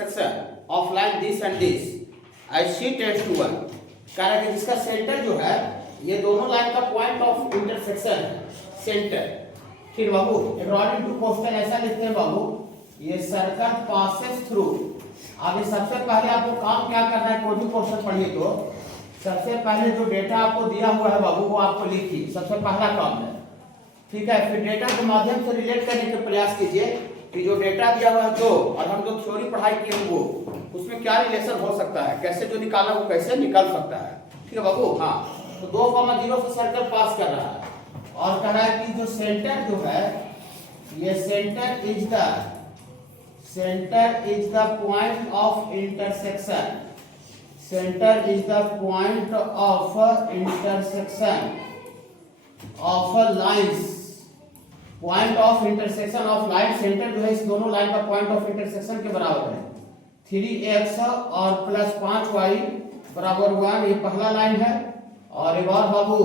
Intersection of line this and this as C tends to 1। कह रहा है कि जिसका सेंटर जो है ये दोनों लाइन का पॉइंट ऑफ इंटरसेक्शन है, सेंटर। फिर बाबू अकॉर्डिंग टू क्वेश्चन ऐसा लिखते हैं बाबू, ये सर्कल पासेस थ्रू। अभी सबसे पहले आपको काम क्या करना है, कोई भी क्वेश्चन पढ़िए तो सबसे पहले जो डेटा आपको दिया हुआ है बाबू वो आपको लिखिए, सबसे पहला काम है, ठीक है। फिर डेटा के माध्यम से रिलेट करने का प्रयास कीजिए कि जो डेटा दिया हुआ है जो और हम जो थ्योरी पढ़ाई किए हैं वो उसमें क्या रिलेशन हो सकता है, कैसे जो निकाला वो कैसे निकल सकता है, ठीक है बाबू। हाँ, तो 2,0 से सर्कल पास कर रहा है और कह रहा है कि जो सेंटर जो है ये centre is the point of intersection, centre is the point of intersection of lines, point of intersection of line. Centre जो है इस दोनों लाइन का पॉइंट ऑफ इंटरसेक्शन के बराबर है 3x और प्लस 5y बराबर 1, ये पहला लाइन है। और एक और बाबू,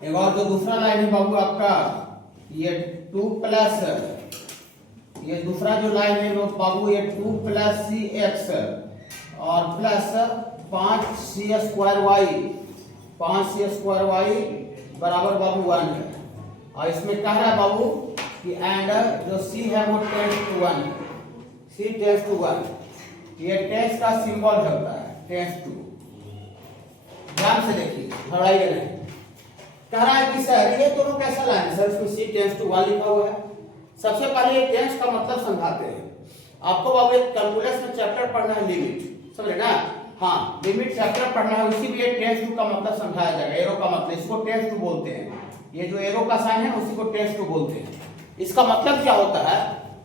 एक और जो दूसरा लाइन है बाबू आपका ये 2 प्लस, ये दूसरा जो लाइन है वो बाबू ये 2 प्लस cx और प्लस 5c स्क्वायर y बराबर बाबू 1 है। और इसमें कह रहा है बाबू कि एंड जो c है वो tends to 1, c tends to 1, ये टेंस का सिंबल होता है, टेंड्स टू। ध्यान से देखिए, घबराइए नहीं। कह रहा है कि सर ये दोनों कैसा लाइन है, सर इसमें c टेंड्स टू 1 लिखा हुआ है। सबसे पहले ये टेंस का मतलब समझाते हैं आपको बाबू। एक कैलकुलस में चैप्टर पढ़ना है लिमिट, समझे ना। हाँ, लिमिट चैप्टर पढ़ना है, उसी में टेंस टू का मतलब समझाया जाएगा। एरो का मतलब, इसको टेंस टू बोलते हैं, ये जो एरो का साइन है उसी को टेंस टू बोलते हैं। इसका मतलब क्या होता है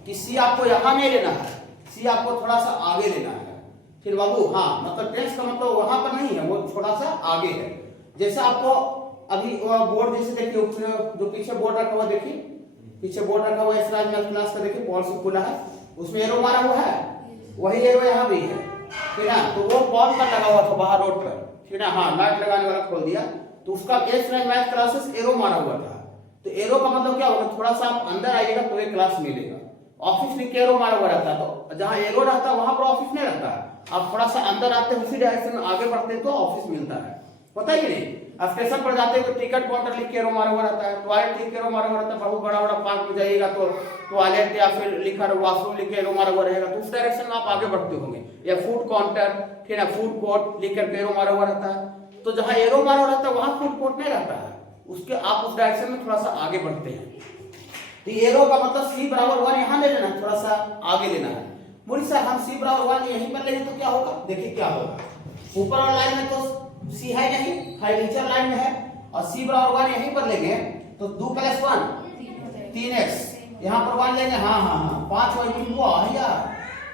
कि सी आपको यहाँ नहीं लेना है, सी आपको थोड़ा सा आगे लेना है। फिर बाबू हाँ, मतलब टेंस का मतलब वहां पर नहीं है, वो थोड़ा सा आगे है। जैसे आपको अभी बोर्ड जैसे देखिए, जो पीछे बोर्ड रखा हुआ देखिए, पीछे बोर्ड रखा हुआ है क्लास का देखिए, बॉल से खुला है, उसमें एरो मारा हुआ है, वही एरो यहाँ भी है, ठीक है। तो वो बॉल पर लगा हुआ था बाहर रोड पर, ठीक है। हाँ, लाइट लगाने वाला खोल दिया तो उसका मैथ क्लासेस एरो मारा हुआ था। तो एरो का मतलब क्या होगा, थोड़ा सा आप अंदर आइएगा तो एक क्लास मिलेगा। ऑफिस लिख के एरो मारा हुआ रहता है, तो जहाँ एरो रहता है वहां पर ऑफिस नहीं रहता है। आप थोड़ा सा अंदर आते हैं, उसी डायरेक्शन में आगे बढ़ते हैं तो ऑफिस मिलता है, पता ही नहीं। स्टेशन पर जाते हैं तो टिकट काउंटर लिख के एरो मारा हुआ रहता है, टॉयलेट लिख के एरो मारा हुआ रहता है। बहुत बड़ा बड़ा पार्क में जाइएगा तो टॉयलेट या फिर लिखा वॉशरूम लिख के एरो मारा हुआ रहेगा, तो उस डायरेक्शन में आप आगे बढ़ते होंगे। या फूड काउंटर, फिर ना फूड कोर्ट लिख करके एरो मारा हुआ रहता है। तो जहाँ एरो मारा रहता है वहां फूड कोर्ट नहीं रहता है, उसके आप उस डायरेक्शन में थोड़ा सा आगे बढ़ते हैं। तो एरो का मतलब c बराबर 1 यहाँ ले लेना है, थोड़ा सा आगे लेना है। बोली सर हम c बराबर 1 यहीं पर लेंगे तो क्या होगा, देखिए क्या होगा। ऊपर वाला लाइन में तो c है नहीं, खाली नीचे लाइन में है, और c बराबर 1 यहीं पर लेंगे तो 2 + 1 3x, यहाँ पर 1 लेंगे, हाँ हाँ हाँ 5y हुआ है यार।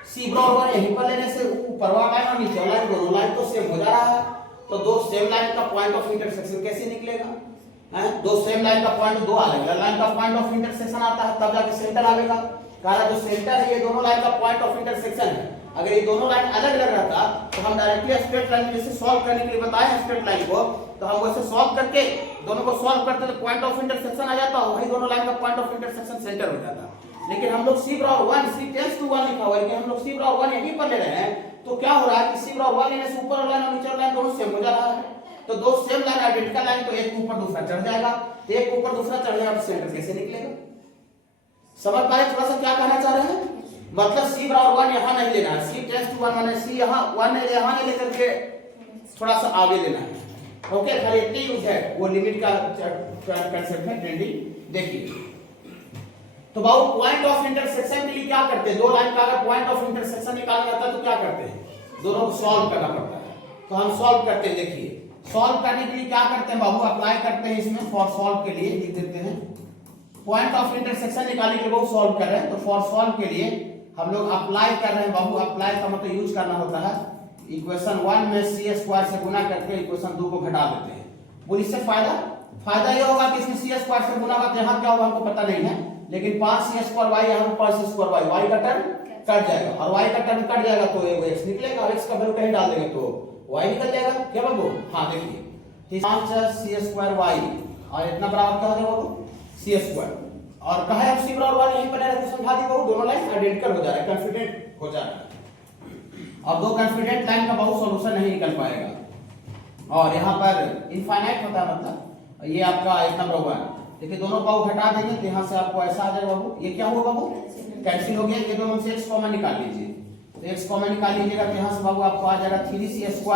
c बराबर 1 यहीं पर लेने से ऊपर वाला लाइन और नीचे वाला लाइन दोनों लाइन तो सेम हो जा रहा है। तो दो सेम लाइन का पॉइंट ऑफ इंटरसेक्शन कैसे निकलेगा, हैं? दो सेम लाइन का पॉइंट दो अलग अलग लाइन का पॉइंट ऑफ इंटरसेक्शन आता है, तब जाके सेंटर आएगा। कहा जो सेंटर है ये दोनों लाइन का पॉइंट ऑफ इंटरसेक्शन है। अगर ये दोनों लाइन अलग अलग रहता तो हम डायरेक्टली स्ट्रेट लाइन जैसे सॉल्व करने के लिए बताए हैं स्ट्रेट लाइन को, तो हम वैसे सॉल्व करके दोनों को सॉल्व करते तो पॉइंट ऑफ इंटरसेक्शन आ जाता, वही दोनों लाइन का पॉइंट ऑफ इंटरसेक्शन सेंटर हो जाता। लेकिन हम लोग c बराबर 1 c टेंड्स टू 1 लिखा हुआ है कि हम लोग c बराबर 1 यहीं पर ले रहे हैं, तो क्या हो रहा है कि c बराबर 1 लेने से ऊपर वाला लाइन और नीचे वाला लाइन दोनों सेम हो जा रहा है। तो दो सेम लाइन आइडेंटिकल लाइन तो एक ऊपर दूसरा चढ़ जाएगा, तो एक ऊपर दूसरा चढ़ जाएगा तो सेंटर कैसे निकलेगा। समझ पाए थोड़ा सा क्या कहना चाह रहे हैं, मतलब c बराबर 1 यहाँ नहीं लेना है, c टेंड्स टू 1 माने c यहाँ 1 नहीं यहाँ नहीं लेकर के थोड़ा सा आगे लेना है। ओके, खाली इतनी यूज है, वो लिमिट का कंसेप्ट है ट्रेंडिंग। देखिए तो बाबू पॉइंट ऑफ इंटरसेक्शन के लिए क्या करते हैं, दो लाइन का अगर पॉइंट ऑफ इंटरसेक्शन निकालना रहता है तो क्या करते हैं, दोनों को सॉल्व करना पड़ता है। तो हम सॉल्व करते हैं, देखिए सॉल्व करने के लिए क्या करते हैं बाबू, अप्लाई करते हैं इसमें फॉर सॉल्व के लिए लिख देते हैं पॉइंट ऑफ इंटरसेक्शन निकालने के लिए वो सॉल्व कर रहे हैं। तो फॉर सॉल्व के लिए हम लोग अप्लाई कर रहे हैं बाबू। अप्लाई का मतलब यूज करना होता है, इक्वेशन 1 में c स्क्वायर से गुना करके इक्वेशन 2 को घटा देते हैं। बोल इससे फायदा ये होगा कि इसमें c स्क्वायर से गुना होगा, यहाँ क्या होगा हमको पता नहीं है, लेकिन 5c स्क्वायर y यहाँ 5c स्क्वायर y का टर्म कट जाएगा, और y का टर्म कट जाएगा तो x निकलेगा, और x का वैल्यू कहीं डाल देंगे तो y निकल जाएगा। क्या बाबू, हाँ देखिए 5c स्क्वायर y और इतना बराबर क्या हो जाएगा बाबू c स्क्वायर, और कहा है c बराबर 1 यहीं पर रखते समझा दी बाबू, दोनों लाइन आइडेंटिकल हो जा रहा है, कॉन्फिडेंट हो जा रहा है। और दो कॉन्फिडेंट लाइन का बहुत सॉल्यूशन नहीं निकल पाएगा। और यहाँ पर इनफाइनाइट होता है, मतलब ये आपका एक नंबर 1। देखिए दोनों पाव घटा देंगे तो यहाँ से आपको ऐसा आ जाएगा बाबू, ये क्या हुआ बाबू, कैंसिल हो गया। ये दोनों से x कॉमन निकाल लीजिए, तो x कॉमन निकाल लीजिएगा तो यहाँ से बाबू आपको आ जाएगा 3c²,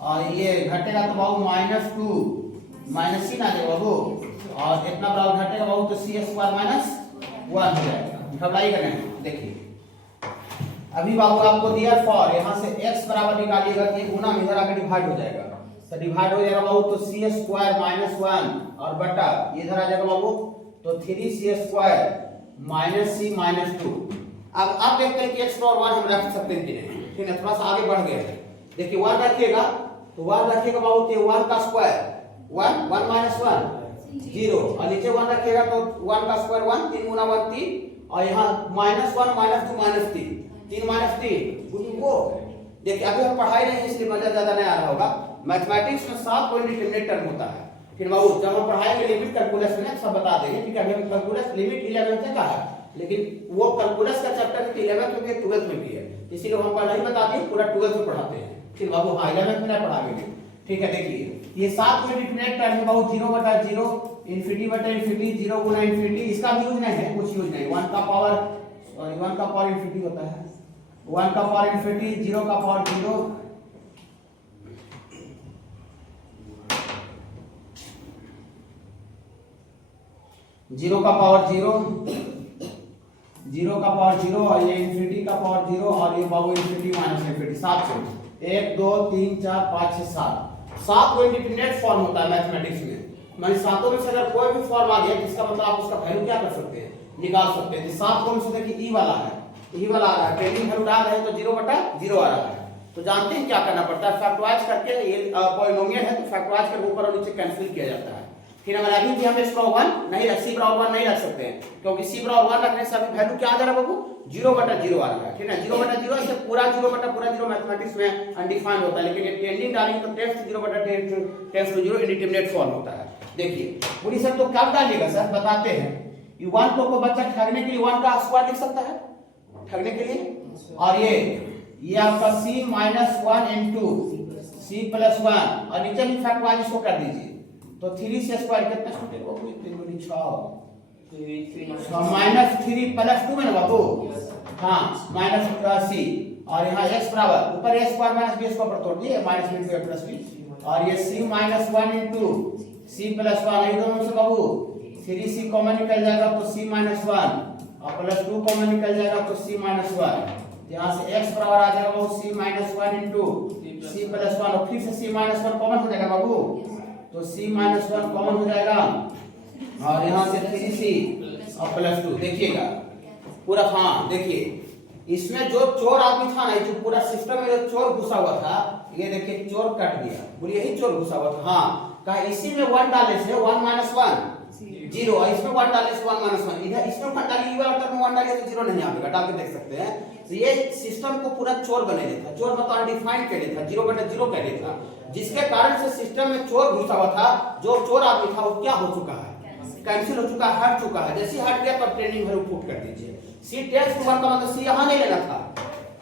और ये घटेगा तो बाबू -2 माइनस c आ जाएगा बाबू, और इतना बराबर घटेगा बाबू तो c² - 1 हो जाएगा। घबराइएगा नहीं। देखिए अभी बाबू आपको दिया फॉर, यहाँ से x बराबर निकालिएगा कि गुना में इधर आकर डिवाइड हो जाएगा, तो डिवाइड हो जाएगा बाबू तो c² - 1 और बटा ये इधर आ जाएगा बाबू तो 3c² - c - 2। अब आप देखते हैं कि x पावर 1 हम रख सकते हैं कि नहीं, ठीक है, थोड़ा सा आगे बढ़ गए हैं। देखिए 1 रखिएगा तो 1 रखिएगा बाबू तो 1 का स्क्वायर 1 1 - 1 0, और नीचे 1 रखिएगा तो 1 का स्क्वायर 1 3 गुना 1 3, और यहाँ -1 - 2 -3 3 - 3 वो। देखिए अभी हम पढ़ाई नहीं इसलिए मजा ज्यादा नहीं आ रहा होगा। मैथमेटिक्स में 7 कोई इंडिटरमिनेट टर्म होता है, फिर बाबू जब हम पढ़ाएंगे लिमिट कैलकुलस में सब बता देंगे, ठीक है। अभी हम कैलकुलस लिमिट 11th तक का है, लेकिन वो कैलकुलस का चैप्टर 11th में भी 12th में भी है, इसीलिए हम पहले ही बता दिए पूरा 12th में पढ़ाते हैं। फिर बाबू हाँ 11th में नहीं पढ़ाएंगे, ठीक है। देखिए ये 7 कोई इंडिटरमिनेट टर्म है बाबू, 0/0 ∞/∞ 0 गुना ∞, इसका भी यूज नहीं है, कुछ यूज नहीं। 1 का पावर ∞ होता है, 1 का पावर ∞, 0 का पावर 0, 0 का पावर 0, 0 का पावर 0, और ये ∞ का पावर 0, और ये बाबू ∞ -∞ 7 से 1 2 3 4 5 6 7 कोई इंडिटरमिनेट फॉर्म होता है मैथमेटिक्स में। माने सातों में से अगर कोई भी फॉर्म आ गया जिसका मतलब आप उसका वैल्यू क्या कर सकते हैं, निकाल सकते हैं। 7 को में से देखिए ई वाला है, ई वाला आ रहा है, ट्रेनिंग वैल्यू डाल रहे हैं तो 0/0 आ रहा है, तो जानते हैं क्या करना पड़ता है, फैक्टराइज करके, ये पॉलिनोमियल है तो फैक्टराइज करके ऊपर और नीचे कैंसिल किया जाता है। फिर हमारे अभी भी हम x = 1 नहीं रख, c = 1 नहीं रख सकते हैं, क्योंकि c = 1 रखने से अभी वैल्यू क्या आ जा रहा है बाबू, 0/0 आ रहा है, ठीक है। 0/0 से पूरा 0/0 मैथमेटिक्स में अनडिफाइंड होता है, लेकिन ये टेंडिंग डालेंगे तो टेंस टू 0/0 इंडिटरमिनेट फॉर्म होता है। देखिए पूरी सर तो कब डालिएगा सर बताते हैं, ये 1 को बच्चा ठगने के लिए 1 का स्क्वायर लिख सकता है, ठगने के लिए। और ये आपका c - 1 into c + 1, और नीचे भी फैक्टराइज इसको कर दीजिए तो 3c² कितना स्टूडेंट बाबू, 3 × 6 -3 + 2 में ना बाबू, हाँ -c, और यहाँ x बराबर ऊपर a² - b² पर तोड़ दिए -b² + b, और ये c - 1 into c + 1, ये दोनों से बाबू 3c कॉमन निकल जाएगा तो c - 1, और +2 कॉमन निकल जाएगा तो c - 1, यहाँ से x बराबर आ जाएगा बाबू c - 1 into c + 1, और फिर से c - 1 कॉमन हो जाएगा बाबू, तो c - 1 कॉमन हो जाएगा, और यहाँ से 3c और +2। देखिएगा पूरा, हाँ देखिए इसमें जो चोर आदमी था ना, जो पूरा सिस्टम में जो चोर घुसा हुआ था, ये देखिए चोर कट गया, बोलिए यही चोर घुसा हुआ था। हाँ कहा इसी में 1 डालने से 1 - 1 0, और इसमें 1 डालने से 1 - 1, इधर इसमें 1 डालिए, वाला टर्म में 1 डालिए तो 0 नहीं आएगा, डाल के देख सकते हैं। तो ये सिस्टम को पूरा चोर बना देता, चोर मतलब अनडिफाइंड कर देता, 0/0 कर देता, जिसके कारण से सिस्टम में चोर घुसा हुआ था, जो चोर आदमी था वो क्या हो चुका है, कैंसिल हो चुका है, हट चुका है। जैसे हट गया तो ट्रेनिंग वैल्यू पुट कर दीजिए। c टेंस टू 1 का मतलब c यहां नहीं लेना था,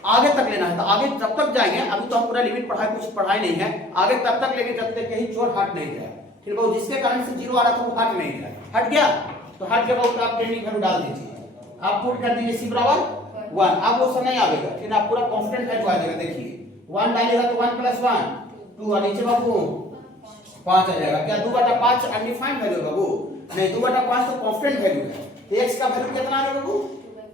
आगे तक लेना है, तो आगे तब तक जाएंगे, अभी तो हम पूरा लिमिट कुछ पढ़ाई नहीं है, आगे तब तक लेके जब तक कहीं चोर हट नहीं जाए, फिर वो जिसके कारण से 0 आ रहा था वो हट नहीं जाए, हट गया तो हट के बाद आप ट्रेनिंग वैल्यू डाल दीजिए, आप पुट कर दीजिए c = 1, अब वो समय आएगा, फिर आप पूरा कांस्टेंट वैल्यू आ जाएगा। देखिए 1 डालेगा तो 1 + 1 2, और नीचे बाबू 5 आ जाएगा, क्या 2/5 अनडिफाइंड वैल्यू बाबू, नहीं 2/5 तो कांस्टेंट वैल्यू है, तो x का वैल्यू कितना आ बाबू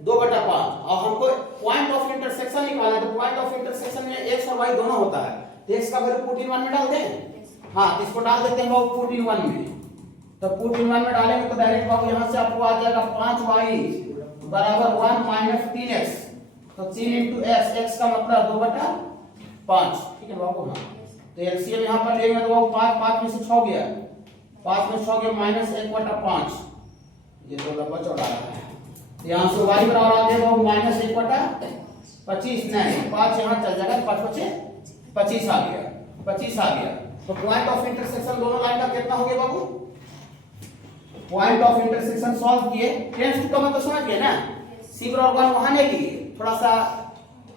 2/5, और हमको पॉइंट ऑफ इंटरसेक्शन निकालना है, तो पॉइंट ऑफ इंटरसेक्शन में x और y दोनों होता है, तो x का वैल्यू पुट इन 1 में डाल दें, हाँ तो इसको डाल देते हैं बाबू पुट इन 1 में, तो पुट इन 1 में डालेंगे तो डायरेक्ट बाबू यहाँ से आपको आ जाएगा 5y = 1 - 3x, तो 3 × x, x का मतलब 2/5, ठीक है बाबू। हाँ तो एलसीएम यहाँ पर लेंगे तो 5 में से 6 गया, 5 में 6 गया -1/5, ये तो लंबा चौड़ा है, तो यहाँ से y बराबर आ जाएगा -1/25, नहीं 5 यहाँ चल जाएगा, 5 बचे 25 आ गया, 25 आ गया, तो पॉइंट ऑफ इंटरसेक्शन दोनों लाइन का कितना हो गया बाबू, पॉइंट ऑफ इंटरसेक्शन सॉल्व किए, टेंस टू का मतलब समझ गए ना, c = 1 वहां नहीं लिए, थोड़ा सा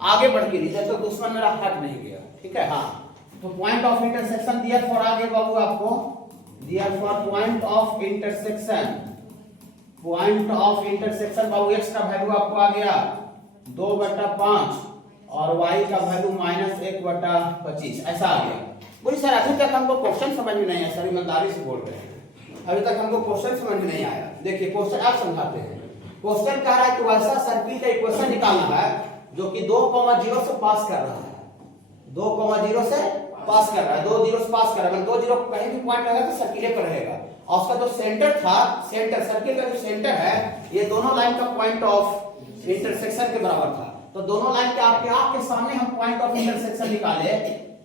आगे बढ़ के नहीं, जब तक दुश्मन मेरा हट नहीं गया, ठीक है। हाँ, तो पॉइंट ऑफ इंटरसेक्शन दिया फॉर आगे बाबू आपको दिया for point of intersection, point of intersection Babu x का वैल्यू आपको आ गया 2/5 और y का वैल्यू -1/25 ऐसा आ गया। बोलिए सर अभी तक हमको क्वेश्चन समझ में नहीं आया, सर ईमानदारी से बोल रहे हैं, अभी तक हमको क्वेश्चन समझ में नहीं आया। देखिए क्वेश्चन आप समझाते हैं। क्वेश्चन कह रहा है कि वैसा सर्किल का इक्वेशन निकालना है जो कि 2,0 से पास कर रहा है, 2,0 से पास कर रहा है, 2 जीरो से पास कर रहा है, 2 जीरो कहीं भी पॉइंट रहेगा तो सर्किल पर रहेगा, और उसका जो सेंटर था, सेंटर सर्किल का जो सेंटर है ये दोनों लाइन का पॉइंट ऑफ इंटरसेक्शन के बराबर था। तो दोनों लाइन के आपके आंख के सामने हम पॉइंट ऑफ इंटरसेक्शन निकाले,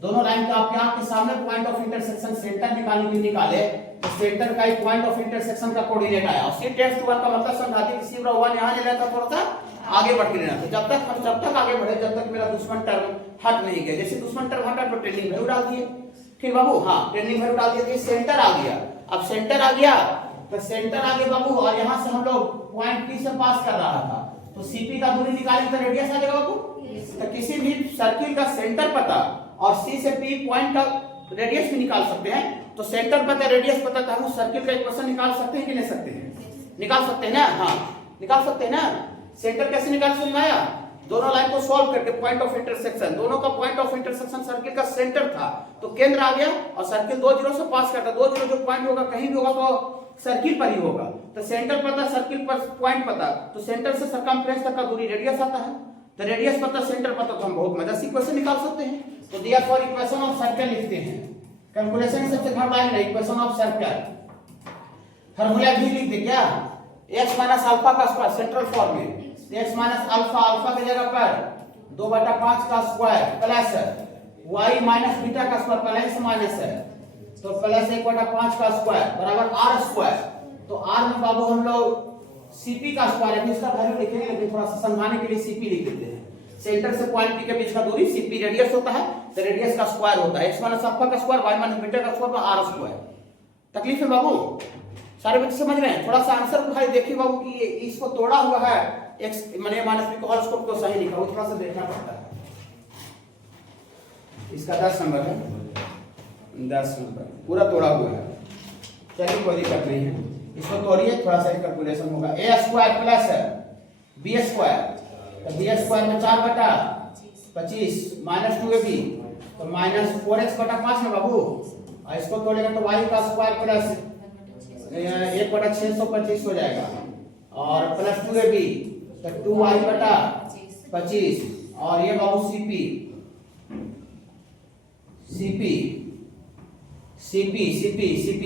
दोनों लाइन के आपके आंख के सामने पॉइंट ऑफ इंटरसेक्शन सेंटर निकालने के निकाले, तो सेंटर का एक पॉइंट ऑफ इंटरसेक्शन का कोऑर्डिनेट आया। और सी टेस्ट 1 का मतलब समझा दी कि सी बराबर 1 यहां ले लेना था, थोड़ा सा आगे बढ़ के लेना था। जब तक आगे बढ़े जब तक मेरा दुश्मन टर्म हट नहीं गया, जैसे दुश्मन टर्म हटा तो ट्रेंडिंग वैल्यू डाल दिए, ठीक बाबू। हाँ, ट्रेंडिंग वैल्यू डाल दिए, सेंटर आ गया। अब सेंटर आ गया तो सेंटर आ गया बाबू, और यहां से हम लोग पॉइंट पी से पास कर रहा था, तो सीपी का दूरी निकालेंगे तो रेडियस आ जाएगा बाबू। तो किसी भी सर्किल का सेंटर पता और सी से पी पॉइंट का रेडियस भी निकाल सकते हैं। तो सेंटर पता रेडियस पता तो हम उस सर्किल का इक्वेशन निकाल सकते हैं कि नहीं सकते हैं? निकाल सकते हैं ना। हाँ, निकाल सकते हैं ना। सेंटर कैसे निकाल सकते हैं? दोनों लाइन को सॉल्व करके पॉइंट ऑफ इंटरसेक्शन, दोनों का पॉइंट ऑफ इंटरसेक्शन सर्किल का सेंटर था, तो केंद्र आ गया और सर्किल 2 जीरो से पास करता, 2 जीरो जो पॉइंट होगा कहीं भी होगा तो सर्किल पर ही होगा। तो सेंटर पता सर्किल पर पॉइंट पता, तो सेंटर से सरकमफ्रेंस तक का दूरी रेडियस आता है, तो रेडियस पता सेंटर पता, तो हम बहुत मजा से इक्वेशन निकाल सकते हैं। तो दिया फॉर इक्वेशन ऑफ सर्कल लिखते हैं, कैलकुलेशन सबसे घबराए नहीं, इक्वेशन ऑफ सर्कल फार्मूला भी लिख दे क्या, x माइनस अल्फा का स्क्वायर सेंट्रल फॉर्म में, x माइनस अल्फा, अल्फा की जगह पर 2/5 का square plus y minus beta का स्क्वायर, प्लस माइनस है तो प्लस 1/5 का स्क्वायर बराबर r स्क्वायर। तो r में बाबू हम लोग cp का स्क्वायर है, इसका वैल्यू लिखेंगे, लेकिन थोड़ा सा समझाने के लिए cp लिख देते हैं। सेंटर से पॉइंट p के बीच का दूरी cp रेडियस होता है, तो रेडियस का स्क्वायर होता है x माइनस अल्फा का स्क्वायर y माइनस बीटा का स्क्वायर r स्क्वायर। तकलीफ है बाबू? सारे बच्चे समझ रहे हैं? थोड़ा सा आंसर उठाइए, देखिए बाबू कि इसको तोड़ा हुआ है x माने माइनस b को और उसको तो सही लिखा, वो थोड़ा सा देखना पड़ता है। इसका 10 नंबर है, 10 नंबर पूरा तोड़ा हुआ है। चलिए कोई दिक्कत नहीं है, इसको तोड़िए, थोड़ा सा कैलकुलेशन होगा। a square plus b square, तो b स्क्वायर में 4/25 माइनस 2ab, तो माइनस 4x/5 है बाबू। और इसको तोड़ेंगे तो y का स्क्वायर प्लस 1/625 हो जाएगा, और प्लस 2ab तो 2y/25, और ये बाबू cp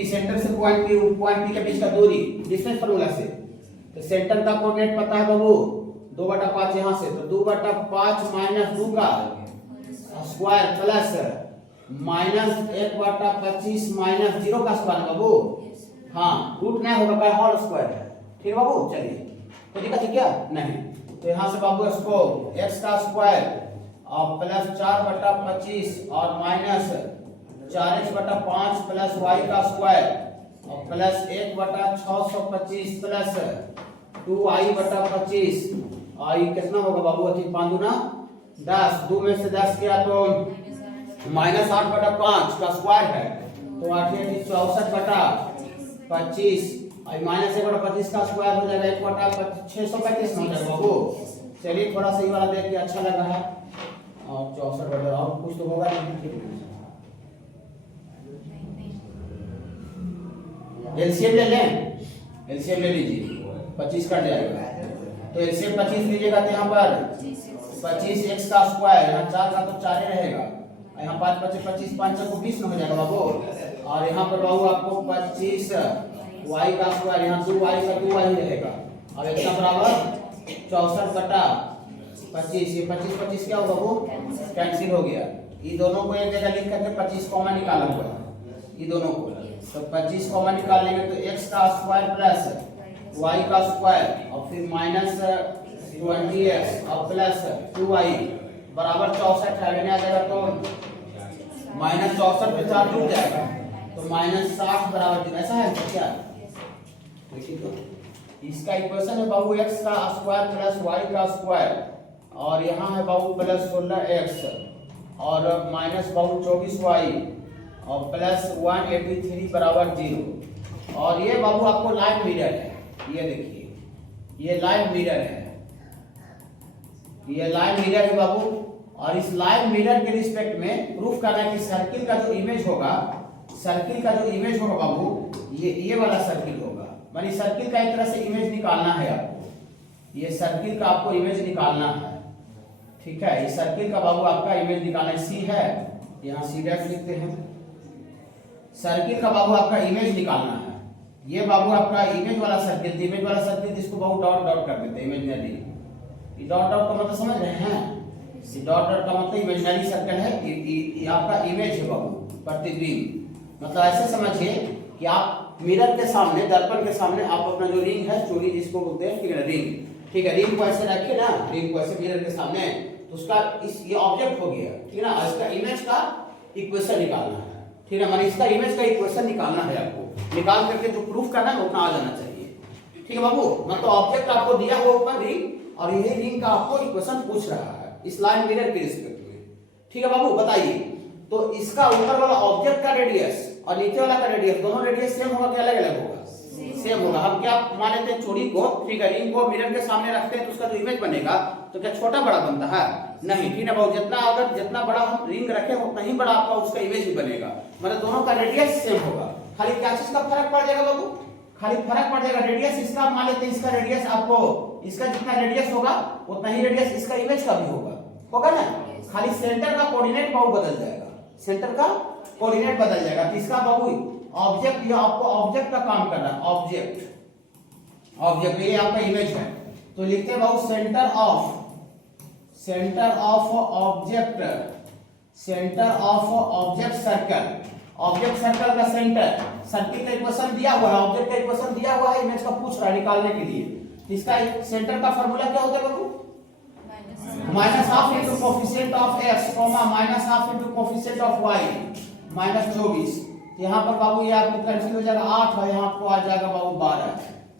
सेंटर से पॉइंट पी के बीच का दूरी डिस्टेंस फार्मूला से, तो सेंटर का कोऑर्डिनेट पता है बाबू 2/5 यहां से, तो 2/5 माइनस 2 का स्क्वायर प्लस माइनस 1/25 माइनस 0 का स्क्वायर बाबू। हाँ, रूट नहीं होगा, बाय होल स्क्वायर है, ठीक बाबू। चलिए कोई दिक्कत है क्या? नहीं। तो यहाँ से बाबू इसको x का स्क्वायर और प्लस 4/25 और माइनस 4x/5 प्लस y का स्क्वायर और प्लस 1/625 प्लस 2y/25, और ये कितना होगा बाबू? अति 5 दूना 10, 2 में से 10 किया तो माइनस 8/5 का स्क्वायर है, तो 8 64/25 और माइनस 1/25 का स्क्वायर हो जाएगा 1/635 हो जाएगा बाबू। चलिए थोड़ा सही वाला देख के अच्छा लगा है, और 64 और कुछ तो होगा नहीं। एलसीएम ले लें, एलसीएम ले लीजिए, 25 कट जाएगा, तो एलसीएम 25 लीजिएगा तो यहाँ पर 25x का स्क्वायर, यहाँ 4 का तो 4 ही रहेगा, यहाँ 5 25 25 5 को 20 में हो जाएगा बाबू, और यहाँ पर बाबू आपको 25 y का स्क्वायर, यहाँ 2y का 2y ही रहेगा, और x का बराबर 64/25, ये 25 25 क्या होगा बाबू? कैंसिल हो गया। ये दोनों को एक जगह लिख करके 25 कॉमन निकाला हुआ है, ये दोनों को, तो 25 कॉमन निकाल लेंगे तो x का स्क्वायर प्लस y का स्क्वायर और फिर माइनस 20x और प्लस 2y बराबर 64 आ जाएगा, तो माइनस 64 पे 4 जुड़ जाएगा, तो माइनस 60 बराबर, ऐसा है क्या? देखिए तो इसका इक्वेशन है बाबू x का स्क्वायर प्लस y का स्क्वायर और यहाँ है बाबू प्लस 16x और माइनस बाबू 24y और प्लस 183 बराबर 0। और ये बाबू आपको लाइन मिरर है, ये देखिए ये लाइन मिरर है, ये लाइन मिरर है बाबू। और इस लाइन मिरर के रिस्पेक्ट में प्रूफ करना है कि सर्किल का जो इमेज होगा, सर्किल का जो इमेज होगा बाबू ये वाला सर्किल होगा। मानी सर्किल का एक तरह से इमेज निकालना है आपको, ये सर्किल का आपको इमेज निकालना है, ठीक है। इस सर्किल का बाबू आपका इमेज निकालना है, सी है यहाँ सी डैश लिखते हैं। सर्किल का बाबू आपका इमेज निकालना है, ये बाबू आपका इमेज वाला सर्किल, इमेज वाला सर्किल जिसको बाबू डॉट डॉट कर देते हैं इमेजिनरी। डॉट डॉट का मतलब समझ रहे हैं, डॉट डॉट का मतलब इमेजिनरी सर्कल है, ये आपका इमेज है बाबू, प्रतिबिंब। मतलब ऐसे समझिए कि आप मिरर के सामने, दर्पण के सामने आप अपना जो रिंग है, चूड़ी जिसको बोलते हैं, ठीक है रिंग, ठीक है। रिंग को ऐसे रखिए ना, रिंग को ऐसे मिरर के सामने, तो उसका ये ऑब्जेक्ट हो गया, ठीक है ना। इसका इमेज का इक्वेशन निकालना है, ठीक है। माने इसका इमेज का इक्वेशन निकालना है आपको, निकाल करके जो प्रूफ करना है उतना आ जाना चाहिए, ठीक है बाबू। मतलब ऑब्जेक्ट आपको दिया हुआ ऊपर रिंग, और यही रिंग का आपको इक्वेशन पूछ रहा है इस लाइन मिरर के रिस्पेक्ट में, ठीक है बाबू। बताइए तो इसका ऊपर वाला ऑब्जेक्ट का रेडियस और नीचे वाला का रेडियस, दोनों रेडियस सेम होगा कि अलग अलग होगा? सेम होगा। हम क्या मान लेते हैं, चूड़ी को, ठीक है, रिंग को मिरर के सामने रखते हैं तो उसका जो इमेज बनेगा तो क्या छोटा बड़ा बनता है? नहीं, ठीक है बाबू। जितना बड़ा हम रिंग रखे उतना ही बड़ा आपका उसका इमेज भी बनेगा, मतलब दोनों का रेडियस सेम होगा। खाली क्या चीज का फर्क पड़ जाएगा बाबू? खाली फर्क पड़ जाएगा रेडियस। इसका मान लेते हैं, इसका रेडियस आपको, इसका जितना रेडियस होगा उतना ही रेडियस इसका इमेज का भी होगा ना। खाली सेंटर का कोऑर्डिनेट बाबू बदल जाएगा, सेंटर का कोऑर्डिनेट बदल जाएगा। तो इसका बाबू ऑब्जेक्ट, ये आपको ऑब्जेक्ट का काम करना है, ऑब्जेक्ट ये आपका इमेज है। तो लिखते हैं बाबू centre of object, centre of object circle, object circle का सेंटर, सर्किल का इक्वेशन दिया हुआ है, ऑब्जेक्ट का इक्वेशन दिया हुआ है, इमेज का पूछ रहा है निकालने के लिए। इसका सेंटर का फार्मूला क्या होता है बाबू? Minus half into coefficient of X comma minus half into coefficient of Y minus 24। यहाँ पर बाबू ये आपको कैंसिल हो जाएगा 8 और यहाँ आपको आ जाएगा बाबू 12।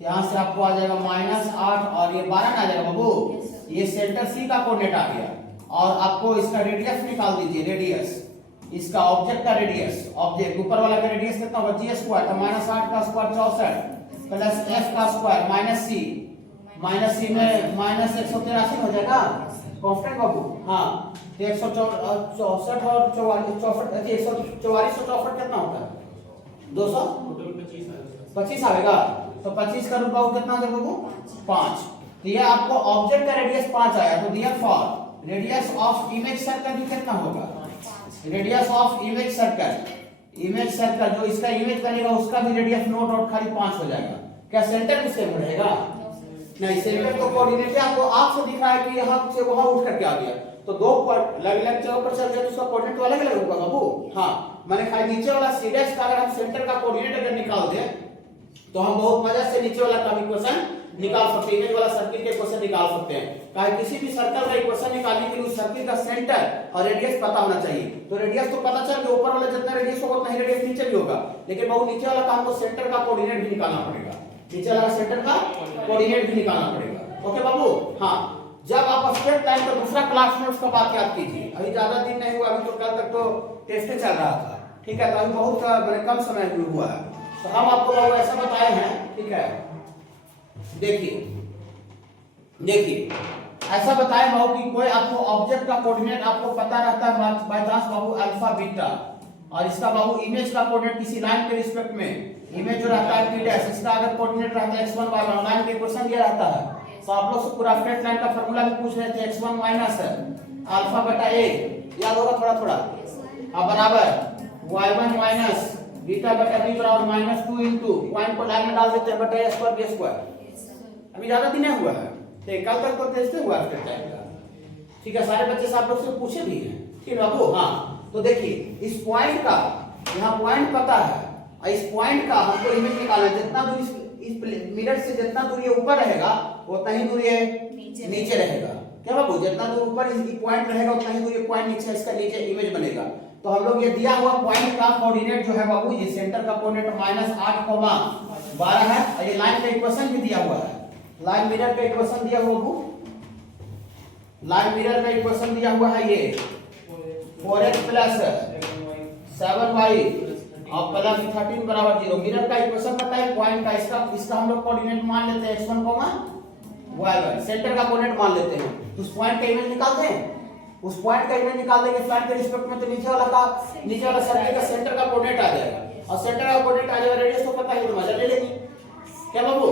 यहाँ से आपको आ जाएगा -8 और ये 12 आ जाएगा बाबू। ये सेंटर सी का कोऑर्डिनेट आ गया। और आपको इसका रेडियस निकाल दीजिए, रेडियस इसका ऑब्जेक्ट का रेडियस, ऑब्जेक्ट ऊपर वाला का रेडियस कितना होगा? जी स्क्वायर, तो -8 का स्क्वायर 64 प्लस f का स्क्वायर माइनस सी में -183 हो जाएगा कांस्टेंट बाबू। हाँ, तो 164 और 44 कितना होता है? 200 25 आएगा। तो 25 का रूट बाबू कितना हो जाएगा बाबू? 5। तो ये आपको ऑब्जेक्ट का रेडियस 5 आया। तो therefore radius of image circle भी कितना होगा? रेडियस ऑफ इमेज सर्कल जो इसका इमेज बनेगा उसका भी रेडियस नोट आउट खाली 5 हो जाएगा। क्या सेंटर भी सेम रहेगा? नहीं, सेंटर तो कोऑर्डिनेट आपको आंख से दिख रहा है कि यहां से वहां उठ करके आ गया, तो दो अलग-अलग जगह पर चल गया तो उसका कोऑर्डिनेट तो अलग-अलग होगा बाबू। हाँ, मैंने खाली नीचे वाला सी डैश का अगर हम सेंटर का कोऑर्डिनेट अगर निकाल दें तो हम बहुत मजा से नीचे वाला का इक्वेशन निकाल सकते हैं, इमेज वाला सर्किल के इक्वेशन निकाल सकते हैं। कहीं किसी भी सर्कल का इक्वेशन निकालने के लिए उस सर्किल का सेंटर और रेडियस पता होना चाहिए। तो रेडियस तो पता चल गया, ऊपर वाला जितना रेडियस होगा उतना ही रेडियस नीचे भी होगा, लेकिन बाबू नीचे वाला का हमको सेंटर का कोऑर्डिनेट भी निकालना पड़ेगा, नीचे वाला सेंटर का कोऑर्डिनेट भी निकालना पड़ेगा। ओके बाबू। हाँ, जब आप स्ट्रेट लाइन का दूसरा क्लास में उसका बात याद कीजिए। अभी ज्यादा दिन नहीं हुआ, अभी तो कल तक तो टेस्ट चल रहा था, ठीक है। तो अभी बहुत कम समय हुआ है, तो हम आपको बाबू ऐसा बताए हैं, ठीक है। देखिए ऐसा बताए बाबू कि कोई आपको ऑब्जेक्ट का कोऑर्डिनेट आपको पता रहता है by chance Babu alpha beta, और इसका बाबू इमेज का कोऑर्डिनेट किसी लाइन के रिस्पेक्ट में इमेज जो रहता है p डैश, इसका अगर कोऑर्डिनेट रहता है x1 y1, लाइन के इक्वेशन दिया रहता है। तो आप लोग से पूरा स्ट्रेट लाइन का फार्मूला भी पूछ रहे थे, x1 माइनस अल्फा बटा a, याद होगा थोड़ा अब बराबर y1 माइनस बीटा बटा b बराबर -2 इनटू पॉइंट को लाइन में डाल देते हैं बटा a स्क्वायर b स्क्वायर। अभी ज्यादा दिन नहीं हुआ है, तो कल तक तो टेस्ट हुआ स्ट्रेट लाइन का, ठीक है। सारे बच्चे आप लोग से पूछे भी हैं, ठीक है बाबू। हाँ, तो देखिए इस पॉइंट का, यहाँ पॉइंट पता है, इस पॉइंट का हमको इमेज निकालना है। जितना दूर इस मिरर से जितना दूर ये ऊपर रहेगा उतना ही दूर ये नीचे रहेगा। क्या बाबू? जितना दूर ऊपर इसकी पॉइंट रहेगा उतना ही दूर ये पॉइंट नीचे, इसका नीचे इमेज बनेगा। तो हम लोग ये दिया हुआ पॉइंट का कोऑर्डिनेट जो है बाबू, ये सेंटर का कोऑर्डिनेट -8, 12 है, और ये लाइन का इक्वेशन भी दिया हुआ है, लाइन मिरर का इक्वेशन दिया हुआ बाबू, लाइन मिरर का इक्वेशन दिया हुआ है ये 4x प्लस 7y और प्लस 13 बराबर 0। मिरर का इक्वेशन पता है पॉइंट का, इसका हम लोग कोऑर्डिनेट मान लेते हैं x1, y1। सेंटर का कोऑर्डिनेट मान लेते हैं, उस पॉइंट का इमेज निकालते हैं। उस पॉइंट का इमेज निकाल देंगे फ्लैट के रिस्पेक्ट में, तो नीचे वाला सर्किल का सेंटर का कोऑर्डिनेट आ जाएगा, और सेंटर का कोऑर्डिनेट आ जाएगा, रेडियस तो पता है तो मजा ले लेंगे। क्या बाबू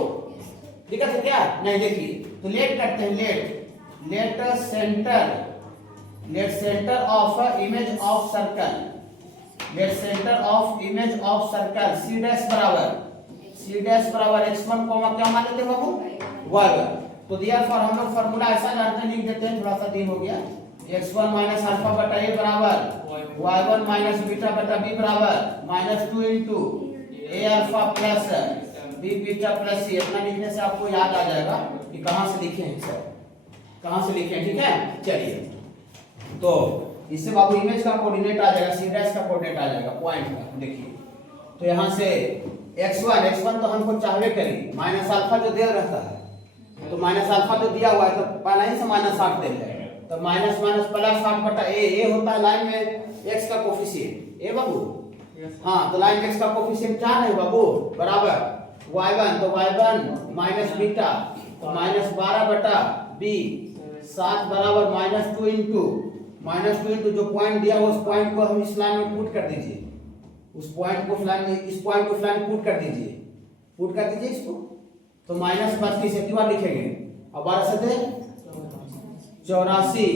दिक्कत है क्या? नहीं। देखिए तो लेट करते हैं, let centre of image of circle, let centre of image of circle c dash बराबर x1 क्या मान लेते हैं बाबू? y1। तो दिया फॉर हम लोग फार्मूला ऐसा जानते लिख देते हैं, थोड़ा सा दिन हो गया। x1 माइनस अल्फा बटा a बराबर y1 माइनस बीटा बटा b बराबर -2 into a alpha plus b beta plus c। इतना लिखने से आपको याद आ जाएगा कि कहां से लिखे हैं सर, कहां से लिखे हैं। ठीक है, चलिए तो इससे बाबू इमेज का कोऑर्डिनेट आ जाएगा, c डैश का कोऑर्डिनेट आ जाएगा पॉइंट का। देखिए तो यहां से x1 तो हमको चाहवे करी, माइनस अल्फा जो दे रहता है, तो माइनस अल्फा जो दिया हुआ है तो पहले ही से -8 दे रहे हैं, तो माइनस प्लस 8 बटा a होता है लाइन में x का कोफिशिएंट a बाबू। हाँ तो लाइन x का कोफिशिएंट 4 है बाबू, बराबर y1, तो y1 माइनस बीटा तो -12 बटा b 7 बराबर -2 इनटू जो पॉइंट दिया उस पॉइंट को हम इस लाइन में पुट कर दीजिए, उस पॉइंट को लाइन में, इस पॉइंट को लाइन पुट कर दीजिए इसको। तो -32 एक बार लिखेंगे, अब 12 से थे 84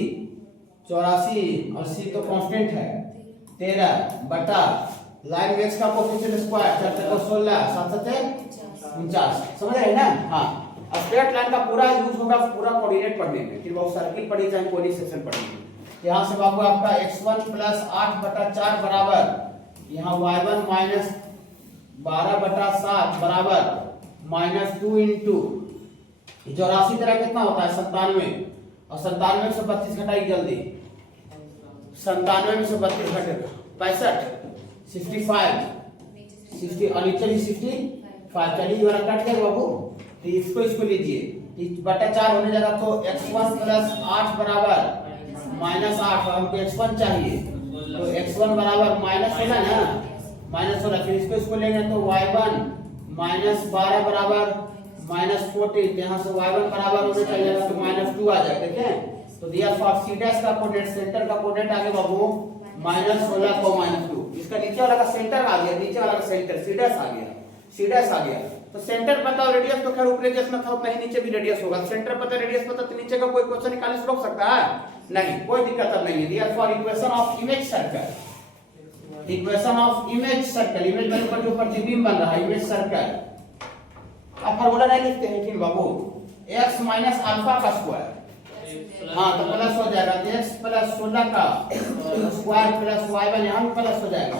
और c तो कांस्टेंट है 13 बटा लाइन x का कोएफिशिएंट स्क्वायर 4 को 16 7 से 49। समझ रहे हैं ना? हाँ, स्ट्रेट लाइन का पूरा यूज होगा पूरा कोऑर्डिनेट पढ़ने में, फिर वो सर्किल पढ़ी चाहे कोई सेक्शन पढ़ी। यहां से बाबू आपका x1 प्लस 8 बटा 4 बराबर यहां y1 माइनस 12 बटा 7 बराबर -2 इनटू 84 तरह कितना होता है 97, और 97 में से 32 घटाई जल्दी, 97 में से 32 घटे 65 60 और नीचे भी 65। चलिए ये वाला कट गया बाबू, तो इसको लीजिए बटा 4 होने जाएगा, तो x1 प्लस 8 बराबर -8, हमको x1 चाहिए, तो x1 बराबर -16 ना, -16। फिर इसको लेंगे तो y1 -12 बराबर -14, यहाँ से y1 बराबर होने चाहिए तो -2 आ जाएगा। ठीक है, तो दिया फॉर c डैश का कोऑर्डिनेट, सेंटर का कोऑर्डिनेट आगे बाबू -16 को -2, इसका नीचे वाला का सेंटर आ गया, नीचे वाला का सेंटर c डैश आ गया। तो सेंटर पता और रेडियस तो खैर ऊपर रेडियस में था उतना ही नीचे भी रेडियस होगा, सेंटर पता रेडियस पता तो नीचे का कोई क्वेश्चन निकालने से रोक सकता है नहीं, कोई दिक्कत अब नहीं है। दिया for equation of image circle, equation of image circle, image बन पर जो प्रतिबिंब बन रहा है इमेज सर्कल, अब फार्मूला नहीं लिखते हैं ठीक बाबू, x माइनस अल्फा का स्क्वायर, हाँ तो प्लस हो जाएगा x प्लस 16 का स्क्वायर प्लस y1 यहाँ भी प्लस हो जाएगा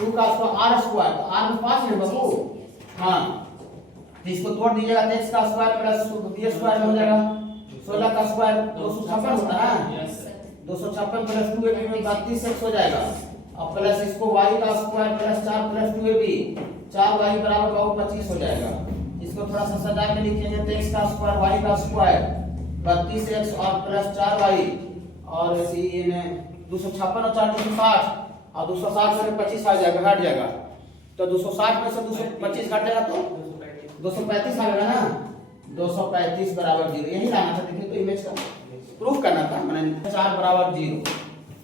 2 का स्क्वायर r स्क्वायर, तो r में 5 है बाबू। हाँ तो इसको तोड़ दीजिएगा तो x का स्क्वायर प्लस b स्क्वायर हो जाएगा, 16 का स्क्वायर 256 होता है, 256 प्लस 2ab में 32x हो जाएगा, अब प्लस इसको y का square plus 4 plus 2ab 4y बराबर 25 हो जाएगा। इसको थोड़ा सा सजा के लिखेंगे तो x का स्क्वायर y का स्क्वायर 32x और प्लस 4y और इसी में 256 और 4 260 और 260 में 25 आ जाएगा, हट जाएगा, तो 260 में से 225 हट जाएगा तो 235 आ जाएगा ना, 235 बराबर 0, यही लाना था। देखिए तो इमेज का प्रूफ करना था, मैंने 4 बराबर 0।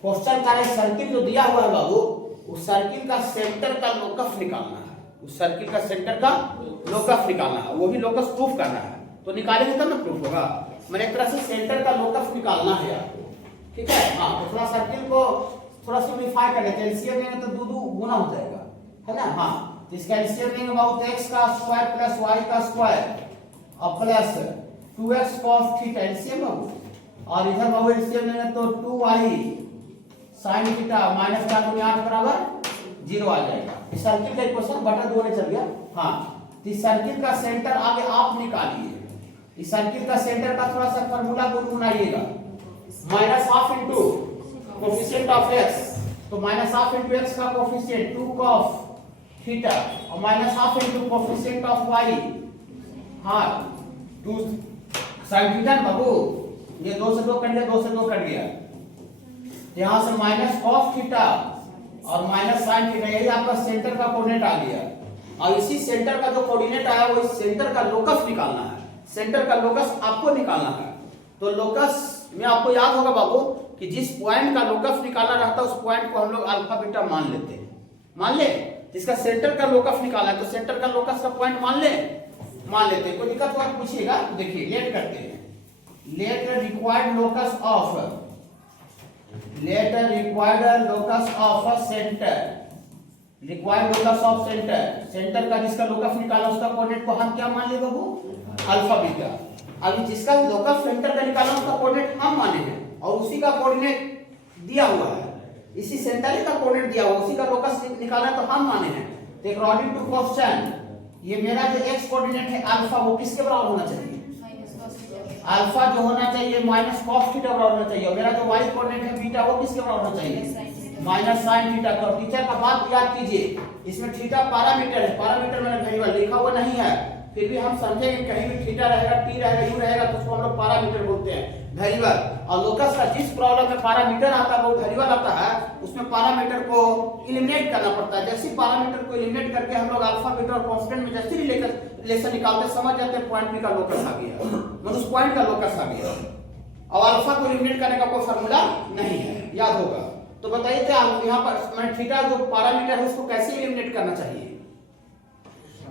क्वेश्चन का सर्किल जो दिया हुआ है बाबू, उस सर्किल का सेंटर का लोकस निकालना है, उस सर्किल का सेंटर का लोकस निकालना है, वो भी लोकस प्रूफ करना है, तो निकालेंगे तब ना प्रूफ होगा। मैंने एक तरह से सेंटर का लोकस निकालना है आपको, ठीक है। हाँ तो थोड़ा सर्किल को थोड़ा सिंप्लीफाई कर लेते हैं, एलसीएम लेंगे तो 2 गुना हो जाएगा, है ना। हाँ तो इसका एलसीएम लेंगे बाबू, तो x का स्क्वायर प्लस y का स्क्वायर और plus 2x cos theta LCM बाबू, और इधर बाबू एलसीएम लेंगे तो 2y sin थीटा माइनस 4 गुना 8 बराबर 0 आ जाएगा। इस सर्किल का इक्वेशन बटा 2 ने चल गया। हाँ तो इस सर्किल का सेंटर आगे आप निकालिए, इस सर्किल का सेंटर का थोड़ा सा फार्मूला गुनगुनाइएगा, -12 इनटू कोएफिशिएंट ऑफ x, तो -12 इनटू x का कोएफिशिएंट 2 cos थीटा और -12 इनटू कोएफिशिएंट ऑफ y, हाँ 2 sin थीटा बाबू, ये 2 से 2 कट गया, 2 से 2 कट गया, यहाँ से माइनस कॉस थीटा और माइनस साइन थीटा, यही आपका सेंटर का कोऑर्डिनेट आ गया। और इसी सेंटर का जो कोऑर्डिनेट आया वो इस सेंटर का लोकस निकालना है, सेंटर का लोकस आपको निकालना है। तो लोकस में आपको याद होगा बाबू कि जिस पॉइंट का लोकस निकालना रहता है उस पॉइंट को हम लोग अल्फा बीटा मान लेते हैं। मान ले, जिसका सेंटर का लोकस निकाला है तो सेंटर का लोकस का पॉइंट मान लेते हैं। कोई दिक्कत हो आप पूछिएगा। देखिए लेट करते हैं, late required locus of, late required locus of centre, required locus of centre, centre का जिसका लोकस निकाला उसका कोऑर्डिनेट को हम क्या मान ले बाबू, अल्फा बीटा। अभी जिसका लोकस सेंटर का निकाला उसका कोऑर्डिनेट हम माने हैं और उसी का कोऑर्डिनेट दिया हुआ है, इसी सेंटर का कोऑर्डिनेट दिया हुआ, उसी का लोकस निकाला तो हम माने हैं। तो अकॉर्डिंग टू क्वेश्चन ये मेरा जो x कोऑर्डिनेट है अल्फा वो किसके बराबर होना चाहिए, अल्फा जो होना चाहिए माइनस कॉस थीटा बराबर होना चाहिए। मेरा जो y कोऑर्डिनेट है बीटा वो किसके बराबर होना चाहिए, माइनस साइन थीटा। तो टीचर का बात याद कीजिए, इसमें थीटा पैरामीटर है, पैरामीटर मैंने वेरिएबल लिखा हुआ नहीं है, फिर भी हम समझेंगे कहीं भी थीटा रहेगा, टी रहेगा, यू रहेगा तो उसको हम लोग पैरामीटर बोलते हैं, वेरिएबल। और लोकस का जिस प्रॉब्लम में पैरामीटर आता है वो वेरिएबल आता है, उसमें पैरामीटर को एलिमिनेट करना पड़ता है। जैसे पैरामीटर को एलिमिनेट करके हम लोग अल्फा बीटा और कांस्टेंट में जैसे रिलेशन निकालते समझ जाते हैं पॉइंट बी का लोकस आ गया, मतलब उस पॉइंट का लोकस आ गया। और अल्फा को एलिमिनेट करने का कोई फार्मूला नहीं है, याद होगा। तो बताइए क्या यहाँ पर मैंने थीटा जो पैरामीटर है उसको कैसे एलिमिनेट करना चाहिए।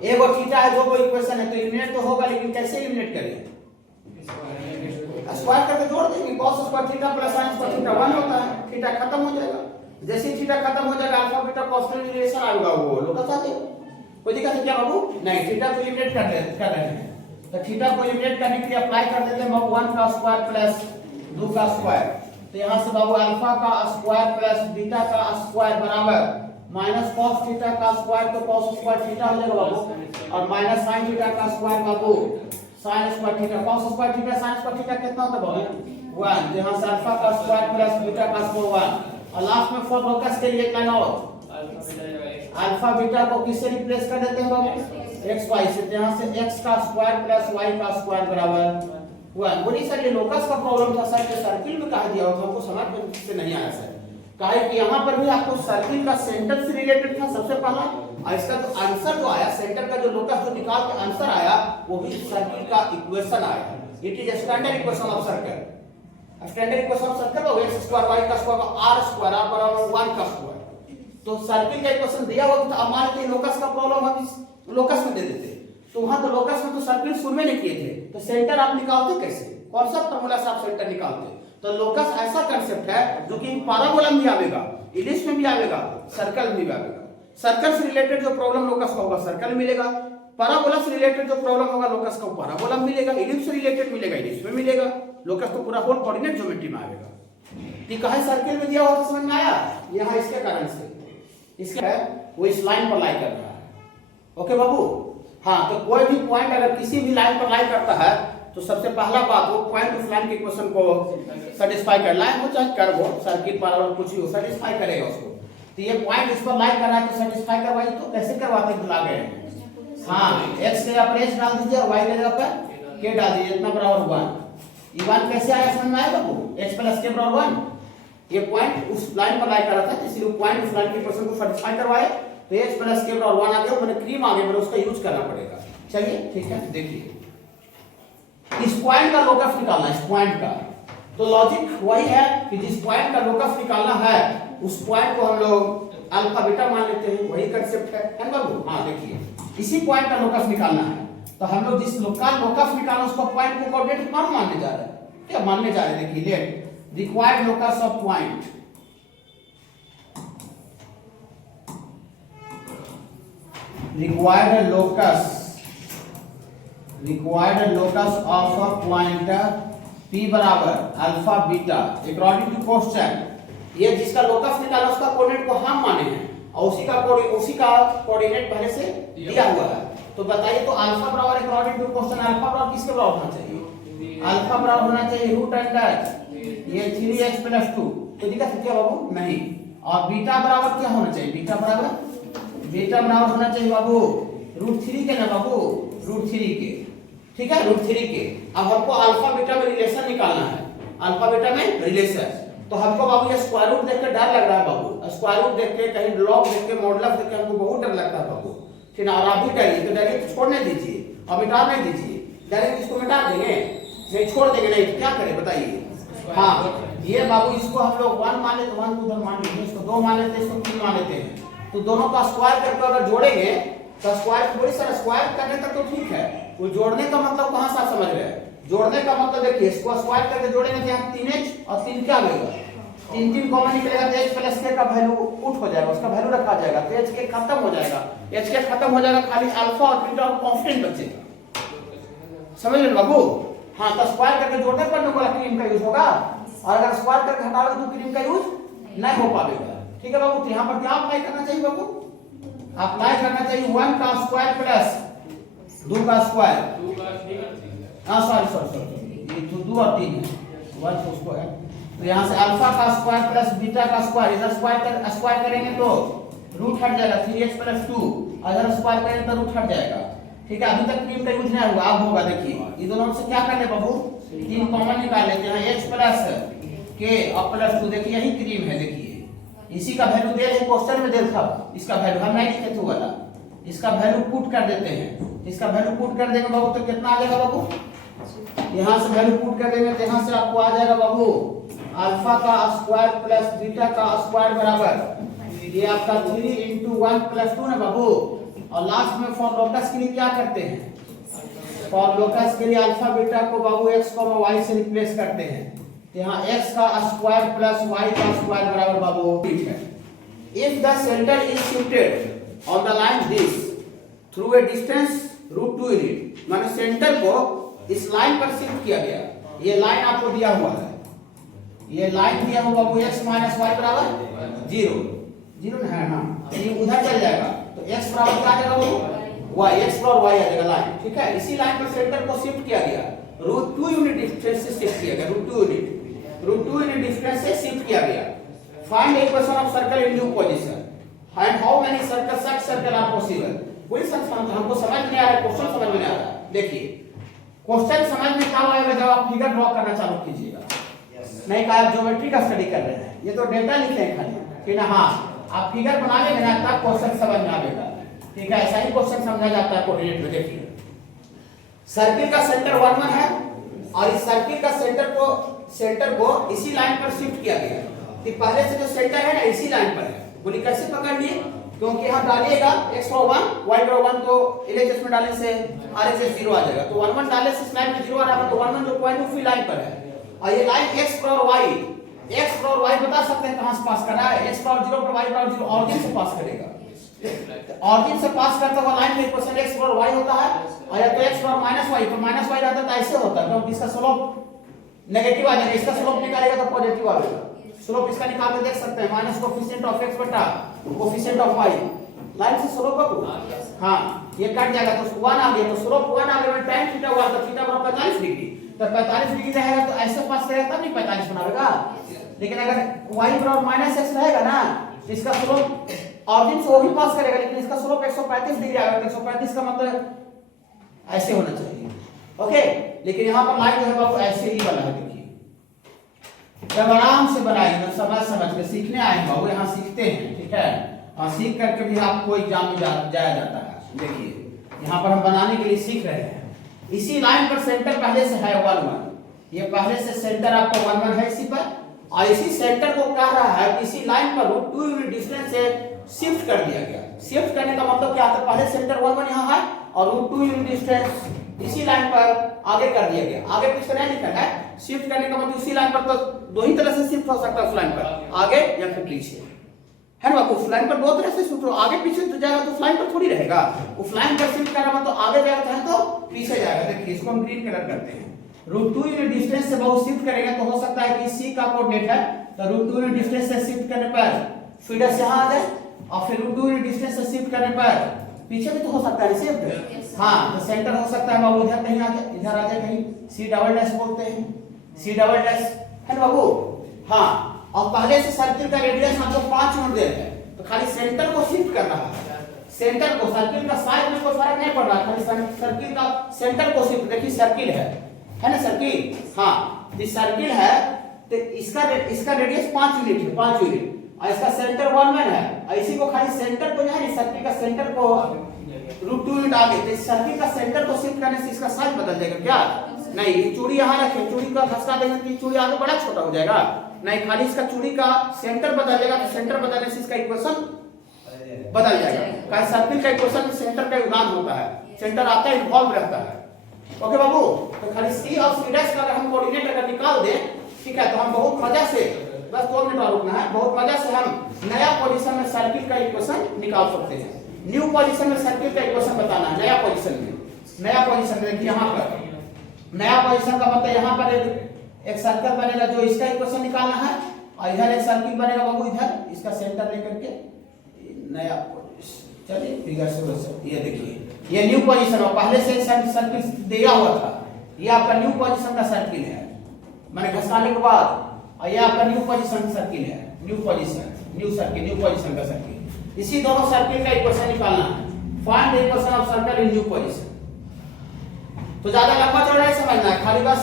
एक और थीटा है, दो को इक्वेशन है तो एलिमिनेट तो होगा, लेकिन कैसे एलिमिनेट करें, स्क्वायर करके जोड़ देंगे, cos square theta plus sin square theta 1 होता है, थीटा खत्म हो जाएगा। जैसे ही थीटा खत्म हो जाएगा अल्फा बीटा कांस्टेंट रिलेशन आएगा वो लोकस आ जाएगा। कोई दिक्कत है क्या बाबू, नहीं। थीटा को एलिमिनेट कर रहे हैं तो थीटा को एलिमिनेट करने के लिए अप्लाई कर देते हैं बाबू 1 का स्क्वायर प्लस 2 का स्क्वायर। तो यहां से बाबू अल्फा का स्क्वायर प्लस बीटा का स्क्वायर बराबर माइनस cos थीटा का स्क्वायर, तो cos स्क्वायर थीटा हो जाएगा बाबू, और माइनस sin थीटा का स्क्वायर बाबू sin square theta, cos square theta sin square theta कितना होता है बाबू 1। यहां से अल्फा का स्क्वायर प्लस बीटा का स्क्वायर 1, और लास्ट में फॉर लोकस के लिए लाइन और अल्फा बीटा को किससे रिप्लेस कर देते हैं बाबू, x y से। यहां से x का स्क्वायर प्लस y का स्क्वायर बराबर 1। बोलिए सर ये लोकस का प्रॉब्लम था सर, ये सर्किल में कहा दिया होगा, हमको समझ में से नहीं आया सर। कहा कि यहाँ पर भी आपको सर्किल का सेंटर से रिलेटेड था सबसे पहला, और इसका जो आंसर जो आया सेंटर का जो लोकस जो निकाल के आंसर आया वो भी सर्किल का इक्वेशन आया। It is standard equation of circle, standard equation of circle हो x स्क्वायर y का स्क्वायर r स्क्वायर r बराबर 1 का स्क्वायर। तो सर्किल का इक्वेशन दिया हुआ था, अब मान लेते लोकस का प्रॉब्लम हम इस लोकस में दे देते, तो वहां तो लोकस में तो सर्किल शुरू में नहीं किए थे, तो सेंटर आप निकालते कैसे, कौन सा फार्मूला से आप सेंटर निकालते। तो लोकस ऐसा कांसेप्ट है जो कि पैराबोला में भी आवेगा, इलिप्स में भी आवेगा, सर्कल में भी आवेगा। सर्कल से रिलेटेड जो प्रॉब्लम लोकस का होगा सर्कल में मिलेगा, पैराबोला से रिलेटेड जो प्रॉब्लम होगा लोकस का पैराबोला में मिलेगा, इलिप्स से रिलेटेड मिलेगा इलिप्स में मिलेगा, लोकस तो पूरा होल कोऑर्डिनेट ज्योमेट्री में आवेगा। ये कहां सर्कल में दिया हुआ समझ में आया, यहां इसके कारण से इसके है वो इस लाइन पर लाई कर रहा है। ओके बाबू, हाँ। तो कोई भी पॉइंट अगर किसी भी लाइन पर लाई करता है तो सबसे पहला बात वो पॉइंट उस लाइन के इक्वेशन को सेटिस्फाई कर, लाइन हो चाहे कर्व हो, सर्किल पैरेलल कुछ भी हो, सेटिस्फाई करेगा उसको। तो ये पॉइंट इस पर लाई कर रहा है तो सेटिस्फाई करवाइए। तो कैसे करवाते हैं भुला गए, हाँ x के आप h डाल दीजिए और y के जगह पर k डाल दीजिए, इतना बराबर 1। ये 1 कैसे आया समझ में आया बाबू, h प्लस k बराबर 1। ये पॉइंट उस लाइन पर लाई कर रहा था, इसलिए पॉइंट उस लाइन के इक्वेशन को सेटिस्फाई करवाए तो h प्लस k बराबर 1 आ गया, मैंने क्रीम आ गया, उसका यूज करना पड़ेगा। चलिए ठीक है, देखिए इस पॉइंट का लोकस निकालना, इस पॉइंट का तो लॉजिक वही है कि जिस पॉइंट का लोकस निकालना है उस पॉइंट को हम लोग अल्फा बीटा मान लेते हैं, वही कांसेप्ट है बाबू। हाँ देखिए इसी पॉइंट का लोकस निकालना है तो हम लोग जिस लोकस निकालना उसको पॉइंट को कोऑर्डिनेट कौन मानने जा रहे हैं, क्या मानने जा रहे हैं। देखिए let required locus of point, required locus of a point P बराबर alpha beta according to question. ये जिसका लोकस निकाला उसका कोऑर्डिनेट को हम माने हैं और उसी का कोऑर्डिनेट पहले से दिया हुआ है। तो बताइए तो अल्फा बराबर अकॉर्डिंग टू क्वेश्चन अल्फा बराबर किसके बराबर होना चाहिए, अल्फा बराबर होना चाहिए रूट अंडर ये 3x प्लस 2। तो दिक्कत है क्या बाबू, नहीं। और बीटा बराबर क्या होना चाहिए, बीटा बराबर होना चाहिए बाबू रूट 3 के ना बाबू, रूट 3 के, ठीक है रूट 3 के। अब हमको अल्फा बीटा में रिलेशन निकालना है अल्फा बीटा में रिलेशन। तो हमको बाबू ये स्क्वायर रूट देख के डर लग रहा है बाबू, स्क्वायर रूट देख के, कहीं लॉग देख के, मॉडुलस देख के हमको बहुत डर लगता है बाबू। ठीक है, और आप भी डरिए तो डरिए, छोड़ने दीजिए और मिटा नहीं दीजिए। डायरेक्ट इसको मिटा देंगे, नहीं छोड़ देंगे, नहीं तो क्या करें बताइए। हाँ ये बाबू इसको हम लोग 1 मान लेते, 1 उधर मान लेते, इसको 2 मान लेते, इसको 3 मान लेते हैं। तो दोनों का स्क्वायर करके अगर जोड़ेंगे तो स्क्वायर थोड़ी सा स्क्वायर करने तक तो ठीक है, वो जोड़ने का मतलब कहाँ से आप समझ रहे हैं। जोड़ने का मतलब देखिए, इसको स्क्वायर करके जोड़ेंगे तो यहाँ 3h और 3 क्या मिलेगा, 3 कॉमन निकलेगा तो h प्लस k का वैल्यू उठ हो जाएगा, उसका वैल्यू रखा जाएगा तो h k खत्म हो जाएगा, h k खत्म हो जाएगा, खाली अल्फा और बीटा और कांस्टेंट बचेगा। समझ रहे बाबू। हाँ तो स्क्वायर करके जोड़ने पर ना क्रीम का यूज होगा, और अगर स्क्वायर करके हटाओगे तो क्रीम का यूज नहीं हो पाएगा। ठीक है बाबू, तो यहाँ पर क्या अप्लाई करना चाहिए बाबू, अप्लाई करना चाहिए 1 का स्क्वायर प्लस 2 का स्क्वायर, हाँ सॉरी ये 2 और 3 है, 1 तो स्क्वायर, तो यहाँ से अल्फा का स्क्वायर प्लस बीटा का स्क्वायर, इधर स्क्वायर करेंगे तो रूट हट जाएगा 3h प्लस 2, अगर स्क्वायर करेंगे तो रूट हट जाएगा। ठीक है, अभी तक क्रीम का यूज नहीं हुआ, अब होगा। देखिए ये दोनों से क्या करने बाबू, 3 कॉमन निकाल लेते हैं, h प्लस k और प्लस 2, देखिए यही क्रीम है। देखिए इसी का वैल्यू दे रहे क्वेश्चन में दे था, इसका वैल्यू हम नहीं लिखे थे वाला, इसका वैल्यू पुट कर देते हैं। इसका वैल्यू पुट कर देंगे बाबू तो कितना आ जाएगा बाबू, यहाँ से वैल्यू पुट कर देंगे तो यहाँ से आपको आ जाएगा बाबू अल्फा का स्क्वायर प्लस बीटा का स्क्वायर बराबर ये आपका 3 × 1 + 2 ना बाबू। और लास्ट में फॉर लोकस के लिए क्या करते हैं, फॉर लोकस के लिए अल्फा बीटा को बाबू x, y से रिप्लेस करते हैं, तो यहाँ x का स्क्वायर प्लस y का स्क्वायर बराबर बाबू ठीक है। If the centre is shifted on the line this through a distance √2 unit, माने सेंटर को इस लाइन पर शिफ्ट किया गया, ये लाइन आपको दिया हुआ है, ये लाइन दिया हुआ बाबू x - y बराबर 0 है ना, ये उधर चल जाएगा तो x बराबर क्या आ जाएगा बाबू y, x और y आ जाएगा लाइन। ठीक है, इसी लाइन पर सेंटर को शिफ्ट किया गया, √2 यूनिट डिस्टेंस से शिफ्ट किया गया, √2 यूनिट डिस्टेंस से शिफ्ट किया गया। Find equation of circle in new position and how many circle such circle are possible. कोई संख्या हमको समझ नहीं आ रहा है, क्वेश्चन समझ में नहीं आ रहा है। देखिए क्वेश्चन समझ में कब आएगा, जब आप फिगर ड्रॉ करना चालू कीजिएगा, नहीं कहा आप ज्योमेट्री का स्टडी कर रहे हैं, ये तो डेटा लिख रहे हैं खाली कि ना, हाँ आप फिगर बना लेंगे ना तब क्वेश्चन समझ में आएगा। ठीक है, ऐसा ही क्वेश्चन समझा जाता है कोऑर्डिनेट में। देखिए सर्किल का सेंटर 1 1 है और इस सर्किल का सेंटर को इसी लाइन पर शिफ्ट किया गया, कि पहले से जो सेंटर है ना इसी लाइन पर है। बोली कैसे पकड़ लिए, क्योंकि यहाँ डालिएगा x पर 1 y पर 1 तो LHS में डालने से RHS 0 आ जाएगा, तो 1 1 डालने से इस लाइन में 0 आ रहा है, तो 1 1 जो पॉइंट उसी लाइन पर है। और ये लाइन x पर y बता सकते हैं कहां से पास कर रहा है, x पर 0 पर y पर 0 ऑरिजिन से पास करेगा, ऑरिजिन से पास करता हुआ लाइन में इक्वेशन x पर y होता है, और या तो x पर -y तो -y रहता तो ऐसे होता है, क्योंकि इसका स्लोप नेगेटिव आ जाएगा, इसका स्लोप निकालेगा तो पॉजिटिव आएगा। स्लोप इसका निकाल के देख सकते हैं, माइनस कोफिशिएंट ऑफ x बटा कोफिशिएंट ऑफ y, लाइन से स्लोप को हां ये कट जाएगा तो 1 आ गया, तो स्लोप 1 आ गया, tan थीटा हुआ तो थीटा बराबर 45 डिग्री, तो 45 डिग्री रहेगा तो ऐसे पास करेगा तब नहीं 45 बनाएगा। लेकिन अगर y बराबर -x रहेगा ना, इसका स्लोप ऑरिजिन से वो भी पास करेगा, लेकिन इसका स्लोप 135 डिग्री आएगा, 135 का मतलब ऐसे होना चाहिए। ओके, लेकिन यहाँ पर लाइन जो है आपको ऐसे ही बना है। देखिए जब आराम से बनाइए ना, समझ के सीखने आए हैं बाबू, यहाँ सीखते हैं। ठीक है, और सीख करके भी आपको एग्जाम में जाया जाता है। देखिए यहाँ पर हम बनाने के लिए सीख रहे हैं, इसी लाइन पर सेंटर पहले से है 1 1, ये पहले से सेंटर आपका 1 1 है इसी पर, और इसी सेंटर को कह रहा है कि इसी लाइन पर √2 यूनिट डिस्टेंस से शिफ्ट कर दिया गया। शिफ्ट करने का मतलब क्या होता है, पहले सेंटर 1 1 यहाँ है और √2 यूनिट डिस्टेंस इसी लाइन पर आगे कर दिया गया, आगे पीछे नहीं लिखा है। शिफ्ट करने का मतलब इसी लाइन पर तो दो ही तरह से शिफ्ट हो सकता है, उस लाइन पर आगे या फिर पीछे, है ना बाबू। उस लाइन पर दो तरह से शिफ्ट हो, आगे पीछे तो जाएगा तो उस लाइन पर थोड़ी रहेगा, उस लाइन पर शिफ्ट करना मतलब आगे जाएगा चाहे तो पीछे जाएगा। देखिए इसको हम ग्रीन कलर करते हैं, √2 यूनिट डिस्टेंस से बहुत शिफ्ट करेंगे तो हो सकता है कि सी का कोऑर्डिनेट है, तो √2 यूनिट डिस्टेंस से शिफ्ट करने पर फीडर से यहां आ जाए, और फिर √2 यूनिट डिस्टेंस से शिफ्ट करने पर पीछे भी तो हो सकता है शिफ्ट। हां तो सेंटर हो सकता है बाबू इधर कहीं आ जाए, इधर आ जाए कहीं, C डबल डैश बोलते हैं, C डबल डैश, है ना बाबू। हां, और पहले से सर्किल का रेडियस हम लोग 5 यूनिट दे रहे हैं, तो खाली सेंटर को शिफ्ट कर रहा है, सेंटर को, सर्किल का साइज में कोई फर्क नहीं पड़ रहा, खाली सर्किल का सेंटर को शिफ्ट। देखिए सर्किल है ना सर्किल, हाँ दिस सर्किल है तो इसका रेडियस 5 यूनिट है, 5 यूनिट, और इसका सेंटर 1 है। इसी को खाली सेंटर को जो है ना, सर्किल का सेंटर को √2 यूनिट आगे, तो सर्किल का सेंटर को शिफ्ट करने से इसका साइज बदल जाएगा क्या? नहीं, ये चूड़ी यहाँ रखें, चूड़ी का खसका देंगे तो चूड़ी आगे बड़ा छोटा हो जाएगा? नहीं, खाली इसका चूड़ी का सेंटर बदल जाएगा, तो सेंटर बदलने से इसका इक्वेशन बदल जाएगा। क्या सर्किल का इक्वेशन में सेंटर का योगदान होता है, सेंटर आता है, इन्वॉल्व रहता है। ओके बाबू, तो खाली सी और सी डैश का अगर हम कोऑर्डिनेट अगर निकाल दें, ठीक है, तो हम बहुत मजा से, बस 2 मिनट और रुकना है, बहुत मजा से हम नया पोजीशन में सर्किल का इक्वेशन निकाल सकते हैं। न्यू पोजीशन में सर्किल का इक्वेशन बताना है, नया पोजीशन में। नया पोजीशन में देखिए यहाँ पर नया पोजीशन का मतलब यहाँ पर एक सर्कल बनेगा जो इसका इक्वेशन निकालना है, और इधर एक सर्किल बनेगा बाबू, इधर इसका सेंटर लेकर के नया पोजीशन। चलिए फिगर से ये देखिए, ये न्यू पोजीशन है, पहले से एक सर्किल दिया हुआ था, ये आपका न्यू पोजीशन का सर्किल है, मैंने घसाने के बाद, और ये आपका न्यू पोजीशन सर्किल है, new position, new circle, new position का सर्किल। इसी दोनों सर्किल का इक्वेशन निकालना है, find the equation of circle in new position. तो ज्यादा लंबा चौड़ा नहीं समझना है, खाली बस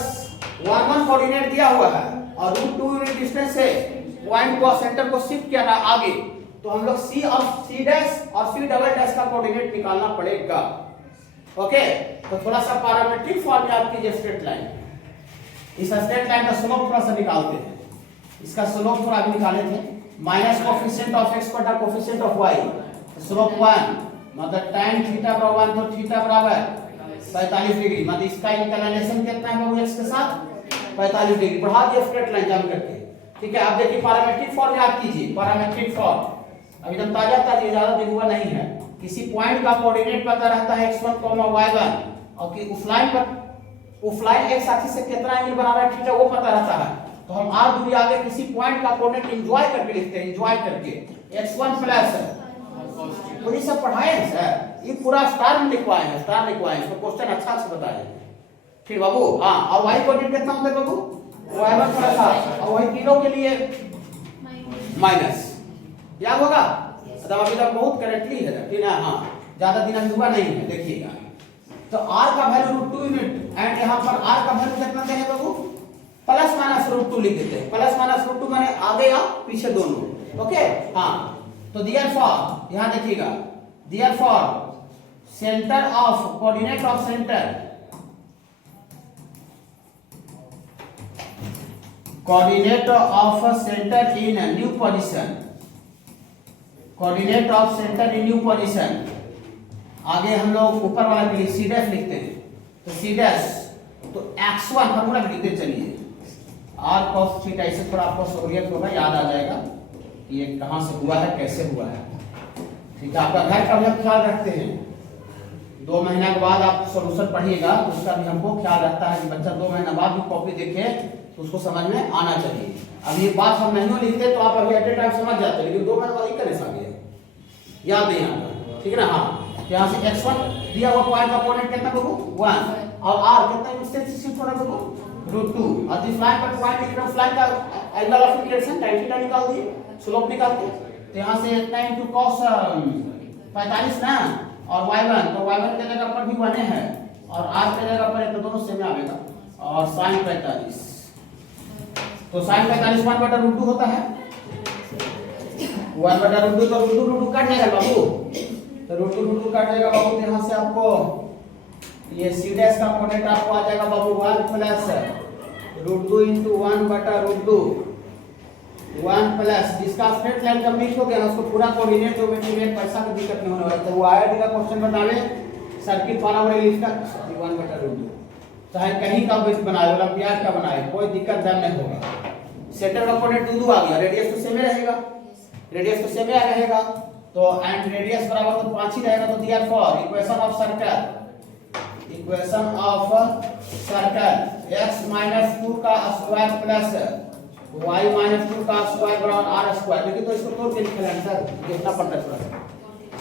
1 कोऑर्डिनेट दिया हुआ है और √2 यूनिट डिस्टेंस से पॉइंट को, सेंटर को शिफ्ट किया ना आगे, तो हम लोग सी और सी डैश और सी डबल डैश का कोऑर्डिनेट निकालना पड़ेगा। ओके, तो थोड़ा सा पैरामीट्रिक फॉर्म याद कीजिए। स्ट्रेट लाइन, इस स्ट्रेट लाइन का स्लोप थोड़ा सा निकालते हैं, इसका स्लोप थोड़ा अभी निकाले थे, माइनस कोफिशिएंट ऑफ x बटा कोफिशिएंट ऑफ y, स्लोप 1 मतलब tan थीटा बराबर 1, तो थीटा बराबर 45 डिग्री, मतलब इसका इंक्लिनेशन कितना है बाबू x के साथ 45 डिग्री। बढ़ा दिया स्ट्रेट लाइन जम करके, ठीक है। अब देखिए पैरामीट्रिक फॉर्म याद कीजिए, पैरामीट्रिक फॉर्म अभी तक ताजा ताजा, ज्यादा दिन हुआ नहीं है। किसी पॉइंट का कोऑर्डिनेट पता रहता है x1, y1, और कि उस लाइन पर उस लाइन एक्स एक्सिस से कितना एंगल बना रहा है थीटा वो पता रहता है, तो हम r दूरी आगे किसी पॉइंट का कोऑर्डिनेट एंजॉय करके लिखते हैं, एंजॉय करके x1 प्लस पूरी सब पढ़ाए हैं सर, ये पूरा स्टार में लिखवाए हैं, स्टार लिखवाए हैं, इसको क्वेश्चन अच्छा से बताए। ठीक बाबू, हां, और y कोऑर्डिनेट कितना होता है बाबू? y1 प्लस r, और वही तीनों के लिए माइनस, याद होगा? मतलब अभी तक बहुत करेक्टली है, ठीक है। हां, ज्यादा दिन हुआ नहीं है, देखिएगा। तो r का वैल्यू √2 यूनिट, एंड यहां पर r का वैल्यू कितना देंगे बाबू? प्लस माइनस √2 लिख देते हैं, प्लस माइनस √2 माने आगे या पीछे दोनों। ओके, हां, तो देयरफॉर यहां देखिएगा, therefore centre of coordinate of centre, coordinate of centre in new position, coordinate of centre in new position, आगे हम लोग ऊपर वाला के लिए सी डैश लिखते हैं, तो सी डैश तो x1 फॉर्मूला लिखते चलिए, r cos थीटा, इससे थोड़ा आपको सहूलियत होगा, याद आ जाएगा कि ये कहां से हुआ है, कैसे हुआ है। ठीक है, आपका घर का भी हम ख्याल रखते हैं, 2 महीना के बाद आप सॉल्यूशन पढ़िएगा, उसका भी हमको ख्याल रखता है कि बच्चा 2 महीना बाद भी कॉपी देखे तो उसको समझ में आना चाहिए। अब ये बात हम नहीं लिखते तो आप अभी एट ए टाइम समझ जाते हैं, लेकिन 2 महीने बाद इक्वल आ गया, याद नहीं आता, ठीक है ना। हाँ, यहाँ से x1 दिया हुआ पॉइंट का कोऑर्डिनेट कितना बाबू? 1, और r कितना डिस्टेंस से शिफ्ट हो रहा है बाबू? √2, और जिस लाइन पर पॉइंट लिख रहा हूं लाइन का angle of inclination tan theta निकाल दिए, स्लोप निकाल के, तो यहाँ से इतना इनटू cos 45 ना, और y1, तो y1 की जगह पर भी 1 है, और r की जगह पर तो दोनों सेम आएगा, और sin 45, तो sin 45 1/√2 होता है, 1/√2, तो √2 काट जाएगा बाबू, तो √2 काट जाएगा बाबू, तो यहाँ से आपको ये सी डैश का कोऑर्डिनेट आपको आ जाएगा बाबू 1 प्लस √2 into 1/√2, 1 प्लस, जिसका स्ट्रेट लाइन कंप्लीट हो गया ना, उसको पूरा कोऑर्डिनेट जो मटेरियल पैसा की दिक्कत नहीं होने वाला, तो वो आईआईटी का क्वेश्चन बनावे सर्किट पैराबोलिक का 1/√2, चाहे कहीं का भी बनाए, ओलंपियाड का बनाए, कोई दिक्कत दम नहीं होगा। सेंटर का कोऑर्डिनेट 2 आ गया, रेडियस तो सेम ही रहेगा, रेडियस तो सेम ही रहेगा, तो एंड रेडियस बराबर तो 5 ही रहेगा, तो therefore equation of circle, equation of circle x - 2 का स्क्वायर प्लस y - 2 का स्क्वायर बराबर r स्क्वायर, लेकिन तो इसको तोड़ के लिखना है सर, देखना पड़ता है थोड़ा सा,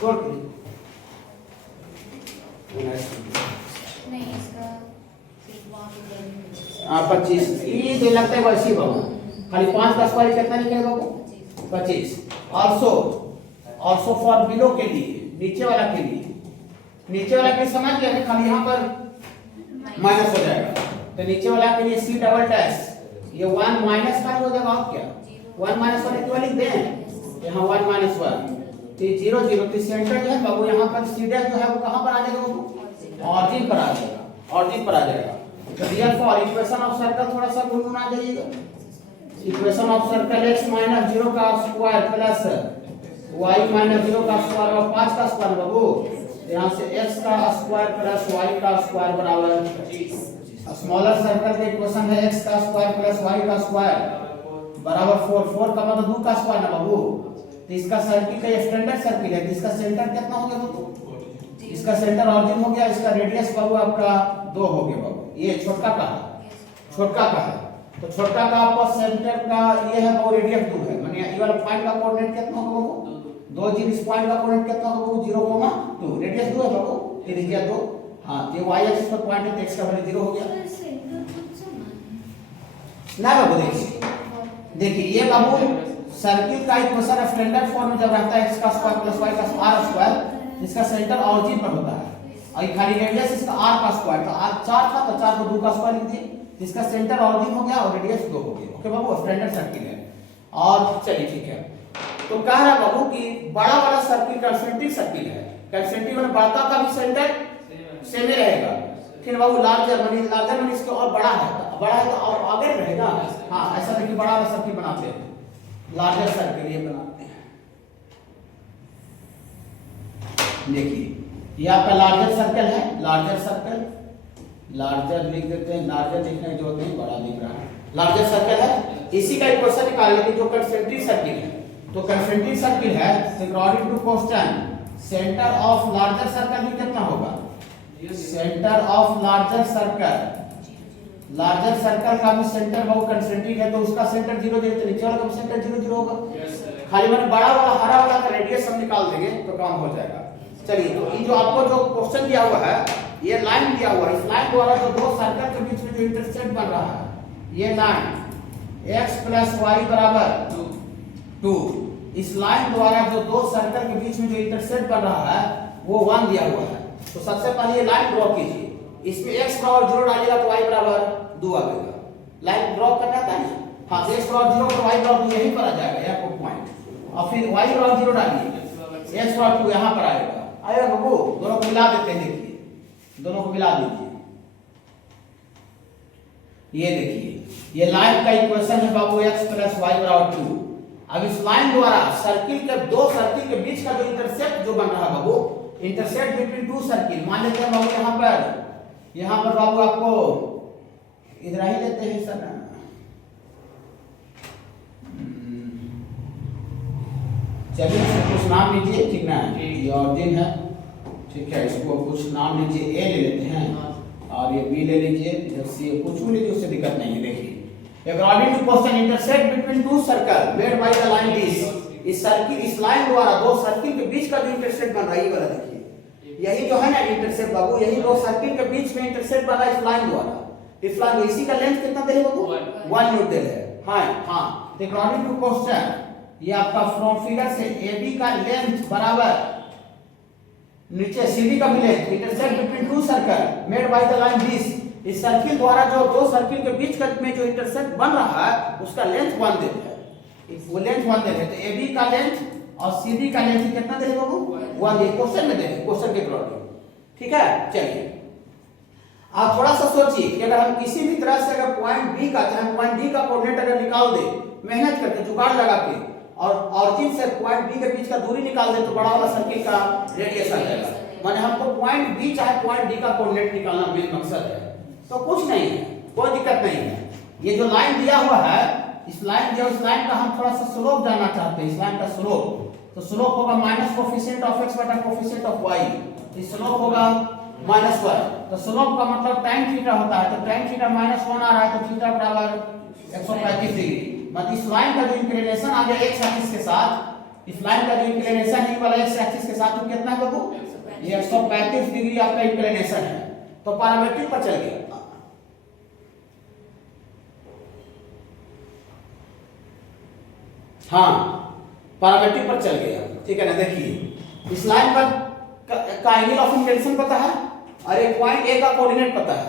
तोड़ के नहीं, इसका 25, ये जो लगता है वैसी बाबू, खाली 5 का स्क्वायर कितना निकलेगा बाबू? 25। ऑल्सो फॉर बिलो के लिए, नीचे वाला के लिए, नीचे वाला के समझ गए, खाली यहाँ पर माइनस हो जाएगा, तो नीचे वाला के लिए सी डबल डैश ये 1 माइनस का हो जाएगा और क्या 1 माइनस 1 इक्वल लिख दें यहाँ 1 माइनस 1 तो 0 0 तो सेंटर जो है बाबू यहाँ पर सीधा जो है वो कहाँ पर आ जाएगा बाबू ऑरिजिन पर आ जाएगा ऑरिजिन पर आ जाएगा। तो real for equation of circle थोड़ा सा गुनगुना जाइएगा। Equation of circle x minus 0 का स्क्वायर प्लस y माइनस 0 का स्क्वायर और 5 का स्क्वायर बाबू यहाँ से x का स्क्वायर प्लस y का स्क्वायर बराबर स्मॉलर सर्कल का इक्वेशन है x का स्क्वायर प्लस y का स्क्वायर बराबर 4 4 का मतलब 2 का स्क्वायर ना बाबू। तो इसका सर्किल का स्टैंडर्ड सर्किल है, इसका सेंटर कितना हो गया बाबू इसका सेंटर ऑरिजिन हो गया, इसका रेडियस बाबू आपका 2 हो गया बाबू। ये छोटका का है तो छोटका का आपका सेंटर का ये है बाबू रेडियस 2 है माने ये वाला पॉइंट का कोऑर्डिनेट कितना होगा बाबू 2 0 इस पॉइंट का कोऑर्डिनेट कितना होगा बाबू 0,2 रेडियस 2 है बाबू त्रिज्या 2। हां ये y एक्सिस पर पॉइंट है तो x का वैल्यू 0 हो गया ना बाबू। देखिए ये बाबू सर्किल का इक्वेशन स्टैंडर्ड फॉर्म में जब रहता है x का स्क्वायर प्लस y का स्क्वायर इसका सेंटर ऑरिजिन पर होता है और खाली रेडियस इसका r का स्क्वायर था r 4 था तो 4 को 2 का स्क्वायर लिख दिए इसका सेंटर ऑरिजिन हो गया और रेडियस 2 हो गया। ओके बाबू स्टैंडर्ड सर्किल है। और चलिए ठीक है तो कह रहा बाबू कि बड़ा वाला सर्किल कंसेंट्रिक सर्किल है, कंसेंट्रिक में बढ़ता का भी सेंटर सेम ही रहेगा। फिर बाबू लार्जर माने इसके और बड़ा है तो और आगे रहेगा। हां ऐसा देखिए बड़ा वाला सर्किल बनाते हैं लार्जर सर्किल ये बनाते हैं। देखिए ये आपका लार्जर सर्कल है लार्जर सर्कल लार्जर लिख देते हैं लार्जर लिखने की जरूरत नहीं बड़ा लिख रहा है लार्जर सर्कल है। इसी का इक्वेशन निकाल लेंगे जो कंसेंट्रिक सर्किल है। तो कंसेंट्रिक सर्किल है according to question centre of larger circle भी कितना होगा सेंटर ऑफ लार्जर सर्कल का भी सेंटर बहुत कंसेंट्रिक है तो उसका सेंटर 0 0 तो नीचे वाला का सेंटर 0 0 होगा। खाली मैंने बड़ा वाला हरा वाला का रेडियस हम निकाल देंगे तो काम हो जाएगा। चलिए तो ये जो आपको जो क्वेश्चन दिया हुआ है ये लाइन दिया हुआ है इस लाइन द्वारा जो दो सर्कल के बीच में जो इंटरसेक्ट बन रहा है ये लाइन x प्लस y बराबर 2 इस लाइन द्वारा जो दो सर्कल के बीच में जो इंटरसेक्ट बन रहा है वो 1 दिया हुआ है। तो सबसे पहले ये लाइन ड्रॉ कीजिए इसमें x बराबर 0 डालिएगा तो y बराबर 2 आ जाएगा। लाइन ड्रॉ करना था ना हां x बराबर 0 और y बराबर 2 यहीं पर आ जाएगा यह पॉइंट और फिर y बराबर 0 डालिए x बराबर 2 यहां पर आएगा बाबू दोनों को मिला देते हैं। देखिए दोनों को मिला दीजिए ये देखिए ये लाइन का इक्वेशन है बाबू x प्लस y बराबर 2। अब इस लाइन द्वारा सर्किल के दो सर्किल के बीच का जो इंटरसेक्ट जो बन रहा है बाबू इंटरसेक्ट बिटवीन टू सर्किल मान लेते हैं बाबू यहाँ पर बाबू आपको इधर ही लेते हैं सर चलिए कुछ नाम लीजिए ठीक ना ये ऑरिजिन है ठीक है इसको कुछ नाम लीजिए ए ले लेते हैं और ये बी ले लीजिए इधर सी कुछ भी लीजिए उससे दिक्कत नहीं है। देखिए according to question intersect between two circle made by the line this इस सर्किल इस लाइन द्वारा दो सर्किल के बीच का जो इंटरसेक्ट बन रहा है ये वाला देखिए यही जो है ना इंटरसेक्ट बाबू यही दो सर्किल के बीच में इंटरसेक्ट बन रहा है इस लाइन द्वारा। इस लाइन इसी का लेंथ कितना दे बाबू 1 यूनिट दे है। हां तो अकॉर्डिंग टू क्वेश्चन ये आपका फ्रॉम फिगर से AB का लेंथ बराबर नीचे CD का भी length intersect between two circle made by the line this इस सर्किल द्वारा जो दो सर्किल के बीच में जो इंटरसेक्ट बन रहा है उसका लेंथ 1 दे है वो लेंथ 1 दे है। तो AB का लेंथ और CD का लेंथ कितना दे बाबू 1 दे क्वेश्चन में दे क्वेश्चन के अकॉर्डिंग ठीक है। चलिए आप थोड़ा सा सोचिए कि अगर हम किसी भी तरह से अगर पॉइंट B का चाहे पॉइंट D का कोऑर्डिनेट अगर निकाल दे मेहनत करके जुगाड़ लगा के और ऑरिजिन से पॉइंट B के बीच का दूरी निकाल दे तो बड़ा वाला सर्किल का रेडियस आ जाएगा। माने हमको पॉइंट B चाहे पॉइंट D का कोऑर्डिनेट निकालना मेन मकसद है। तो कुछ नहीं है कोई दिक्कत नहीं है। ये जो लाइन दिया हुआ है इस लाइन का हम थोड़ा सा स्लोप जानना चाहते हैं। इस लाइन का स्लोप तो स्लोप होगा माइनस कोफिशिएंट ऑफ x बटा कोफिशिएंट ऑफ y इस स्लोप होगा -1। तो स्लोप का मतलब tan थीटा होता है तो tan थीटा -1 आ रहा है तो थीटा बराबर 135 डिग्री। मतलब इस लाइन का जो इंक्लिनेशन आ गया x एक्सिस के साथ इस लाइन का जो इंक्लिनेशन है वाला x एक्सिस के साथ वो कितना है बाबू ये 135 डिग्री आपका इंक्लिनेशन है। तो पैरामीट्रिक पर चल गया हाँ पैरामीट्रिक पर चल गया ठीक है ना। देखिए इस लाइन पर का एंगल ऑफ इंक्लिनेशन पता है और एक पॉइंट A का कोऑर्डिनेट पता है।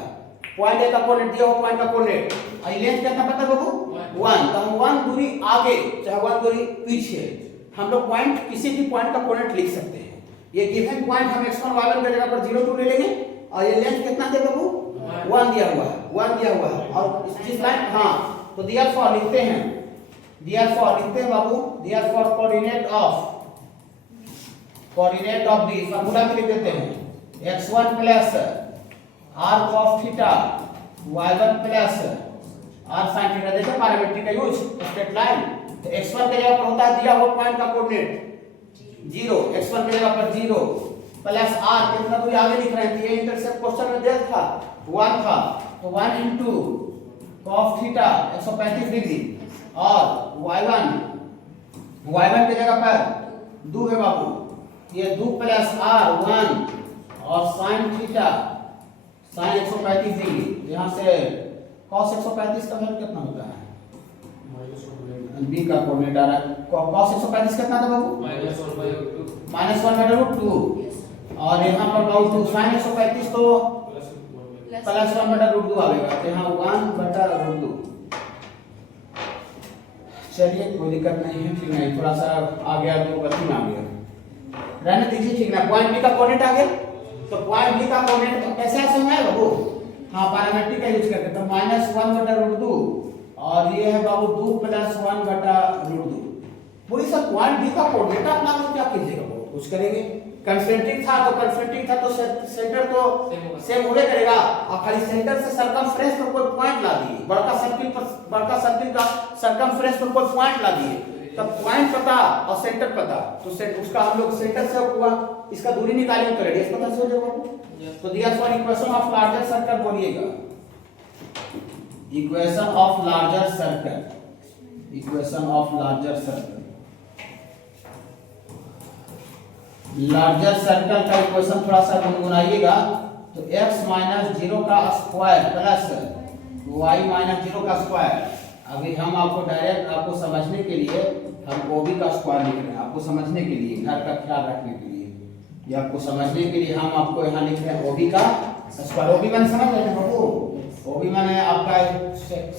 पॉइंट A का कोऑर्डिनेट दिया हुआ पॉइंट का कोऑर्डिनेट और लेंथ कितना पता है बाबू 1, तो हम 1 दूरी आगे चाहे 1 दूरी पीछे हम लोग पॉइंट किसी भी पॉइंट का कोऑर्डिनेट लिख सकते हैं। ये गिवन पॉइंट हम x1 y1 की जगह पर 0 2 ले लेंगे और ये लेंथ कितना दे बाबू 1 दिया हुआ है, 1 दिया हुआ है। और जिस लाइन हाँ तो therefore लिखते हैं, therefore लिखते हैं बाबू, therefore coordinate of b formula में लिख देते हैं x1 plus r cos theta y1 plus r sin theta. देखिए पैरामीट्रिक का यूज स्ट्रेट लाइन, तो x1 की जगह पर होता है दिया हुआ पॉइंट का कोऑर्डिनेट 0, x1 की जगह पर 0 प्लस r कितना दूरी आगे लिख रहे हैं, ये इंटरसेप्ट क्वेश्चन में दिया था 1 था, तो 1 into cos थीटा 135 डिग्री और y1 की जगह पर 2 है बाबू, ये 2 प्लस r 1 और sin थीटा sin 135 डिग्री। यहाँ से cos 135 का वैल्यू कितना होता है, b का कोऑर्डिनेट आ रहा है, cos 135 कितना था बाबू -1/√2 और यहाँ पर बाबू 2 sin 135 तो +1/√2 आएगा, तो यहाँ 1/√2। चलिए कोई दिक्कत नहीं है, ठीक है, थोड़ा सा आ गया तो गलती में आ गया, रहने दीजिए, ठीक है। पॉइंट बी का कोऑर्डिनेट आ गया, तो पॉइंट बी का कोऑर्डिनेट कैसे समझ आएगा बाबू, हाँ पैरामीट्रिक का यूज करके, तो -1/√2 और ये है बाबू 2 + 1/√2। पूरी सब पॉइंट बी का कोऑर्डिनेट आप ना क्या कीजिएगा बाबू, कुछ करेंगे, कंसेंट्रिक था तो सेंटर तो सेम होवे करेगा, और खाली सेंटर से सरकमफ्रेंस पर कोई पॉइंट ला दिए, बड़का सर्किल का सरकमफ्रेंस पर कोई पॉइंट ला दिए, तब पॉइंट पता और सेंटर पता, तो उसका हम लोग सेंटर से हुआ इसका दूरी निकालेंगे तो रेडियस पता चल जाएगा। तो दिया for equation of larger circle बोलिएगा, equation of larger circle, equation of larger circle, larger circle का इक्वेशन थोड़ा सा गुनगुनाइएगा, तो x - 0 का स्क्वायर प्लस y - 0 का स्क्वायर। अभी हम आपको डायरेक्ट आपको समझने के लिए हम OB का स्क्वायर लिख रहे हैं, आपको समझने के लिए, घर का ख्याल रखने के लिए, ये आपको समझने के लिए हम आपको यहाँ लिख रहे हैं OB का स्क्वायर। OB मैंने समझ रहे हैं बाबू, OB मैंने आपका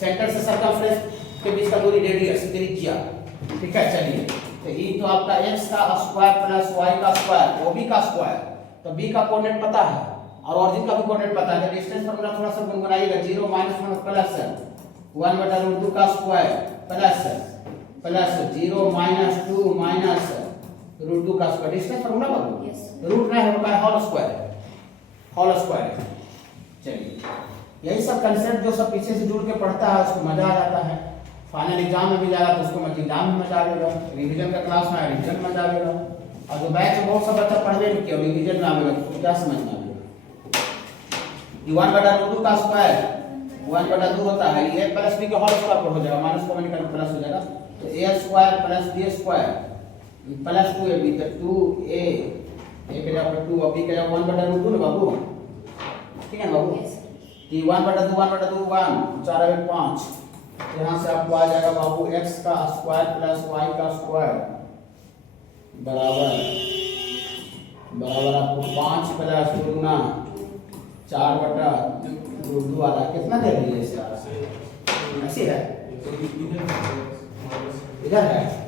सेंटर से सरकमफ्रेंस के बीच का दूरी रेडियस त्रिज्या, ठीक है। चलिए, तो ये तो आपका x का स्क्वायर प्लस y का स्क्वायर OB का स्क्वायर, तो b का कोऑर्डिनेट पता है और ऑरिजिन का भी कोऑर्डिनेट पता है, तो डिस्टेंस फार्मूला थोड़ा सा गुनगुनाइएगा, 0 - 1 प्लस 1/√2 का स्क्वायर प्लस 0 - 2 माइनस √2 का स्क्वायर, डिस्टेंस फार्मूला बाबू रूट नहीं होता है, होल स्क्वायर। चलिए, यही सब कंसेप्ट जो सब पीछे से जुड़ के पढ़ता है उसको मजा आ जाता है, फाइनल एग्जाम में भी जाएगा तो उसको एग्जाम में मजा आएगा, रिवीजन का क्लास में रिवीजन में मजा आएगा, और जो बैच में बहुत सा बच्चा पढ़वे नहीं किया रिवीजन में आएगा तो क्या समझ में आएगा। 1/√2 का स्क्वायर 1/2 होता है, ये प्लस b का होल स्क्वायर पर हो जाएगा, माइनस को निकाल प्लस हो जाएगा, तो a square plus b square plus 2ab, तो 2a a के जगह पर 2 और b के जगह 1/√2 ना बाबू, ठीक है ना बाबू, तो 1/2 1 4 और 5, यहाँ से आपको आ जाएगा बाबू x का स्क्वायर प्लस y का स्क्वायर बराबर आपको 5 प्लस 2 गुना 4/√2 आ रहा है, कितना दे रही है इसे, ऐसी है इधर है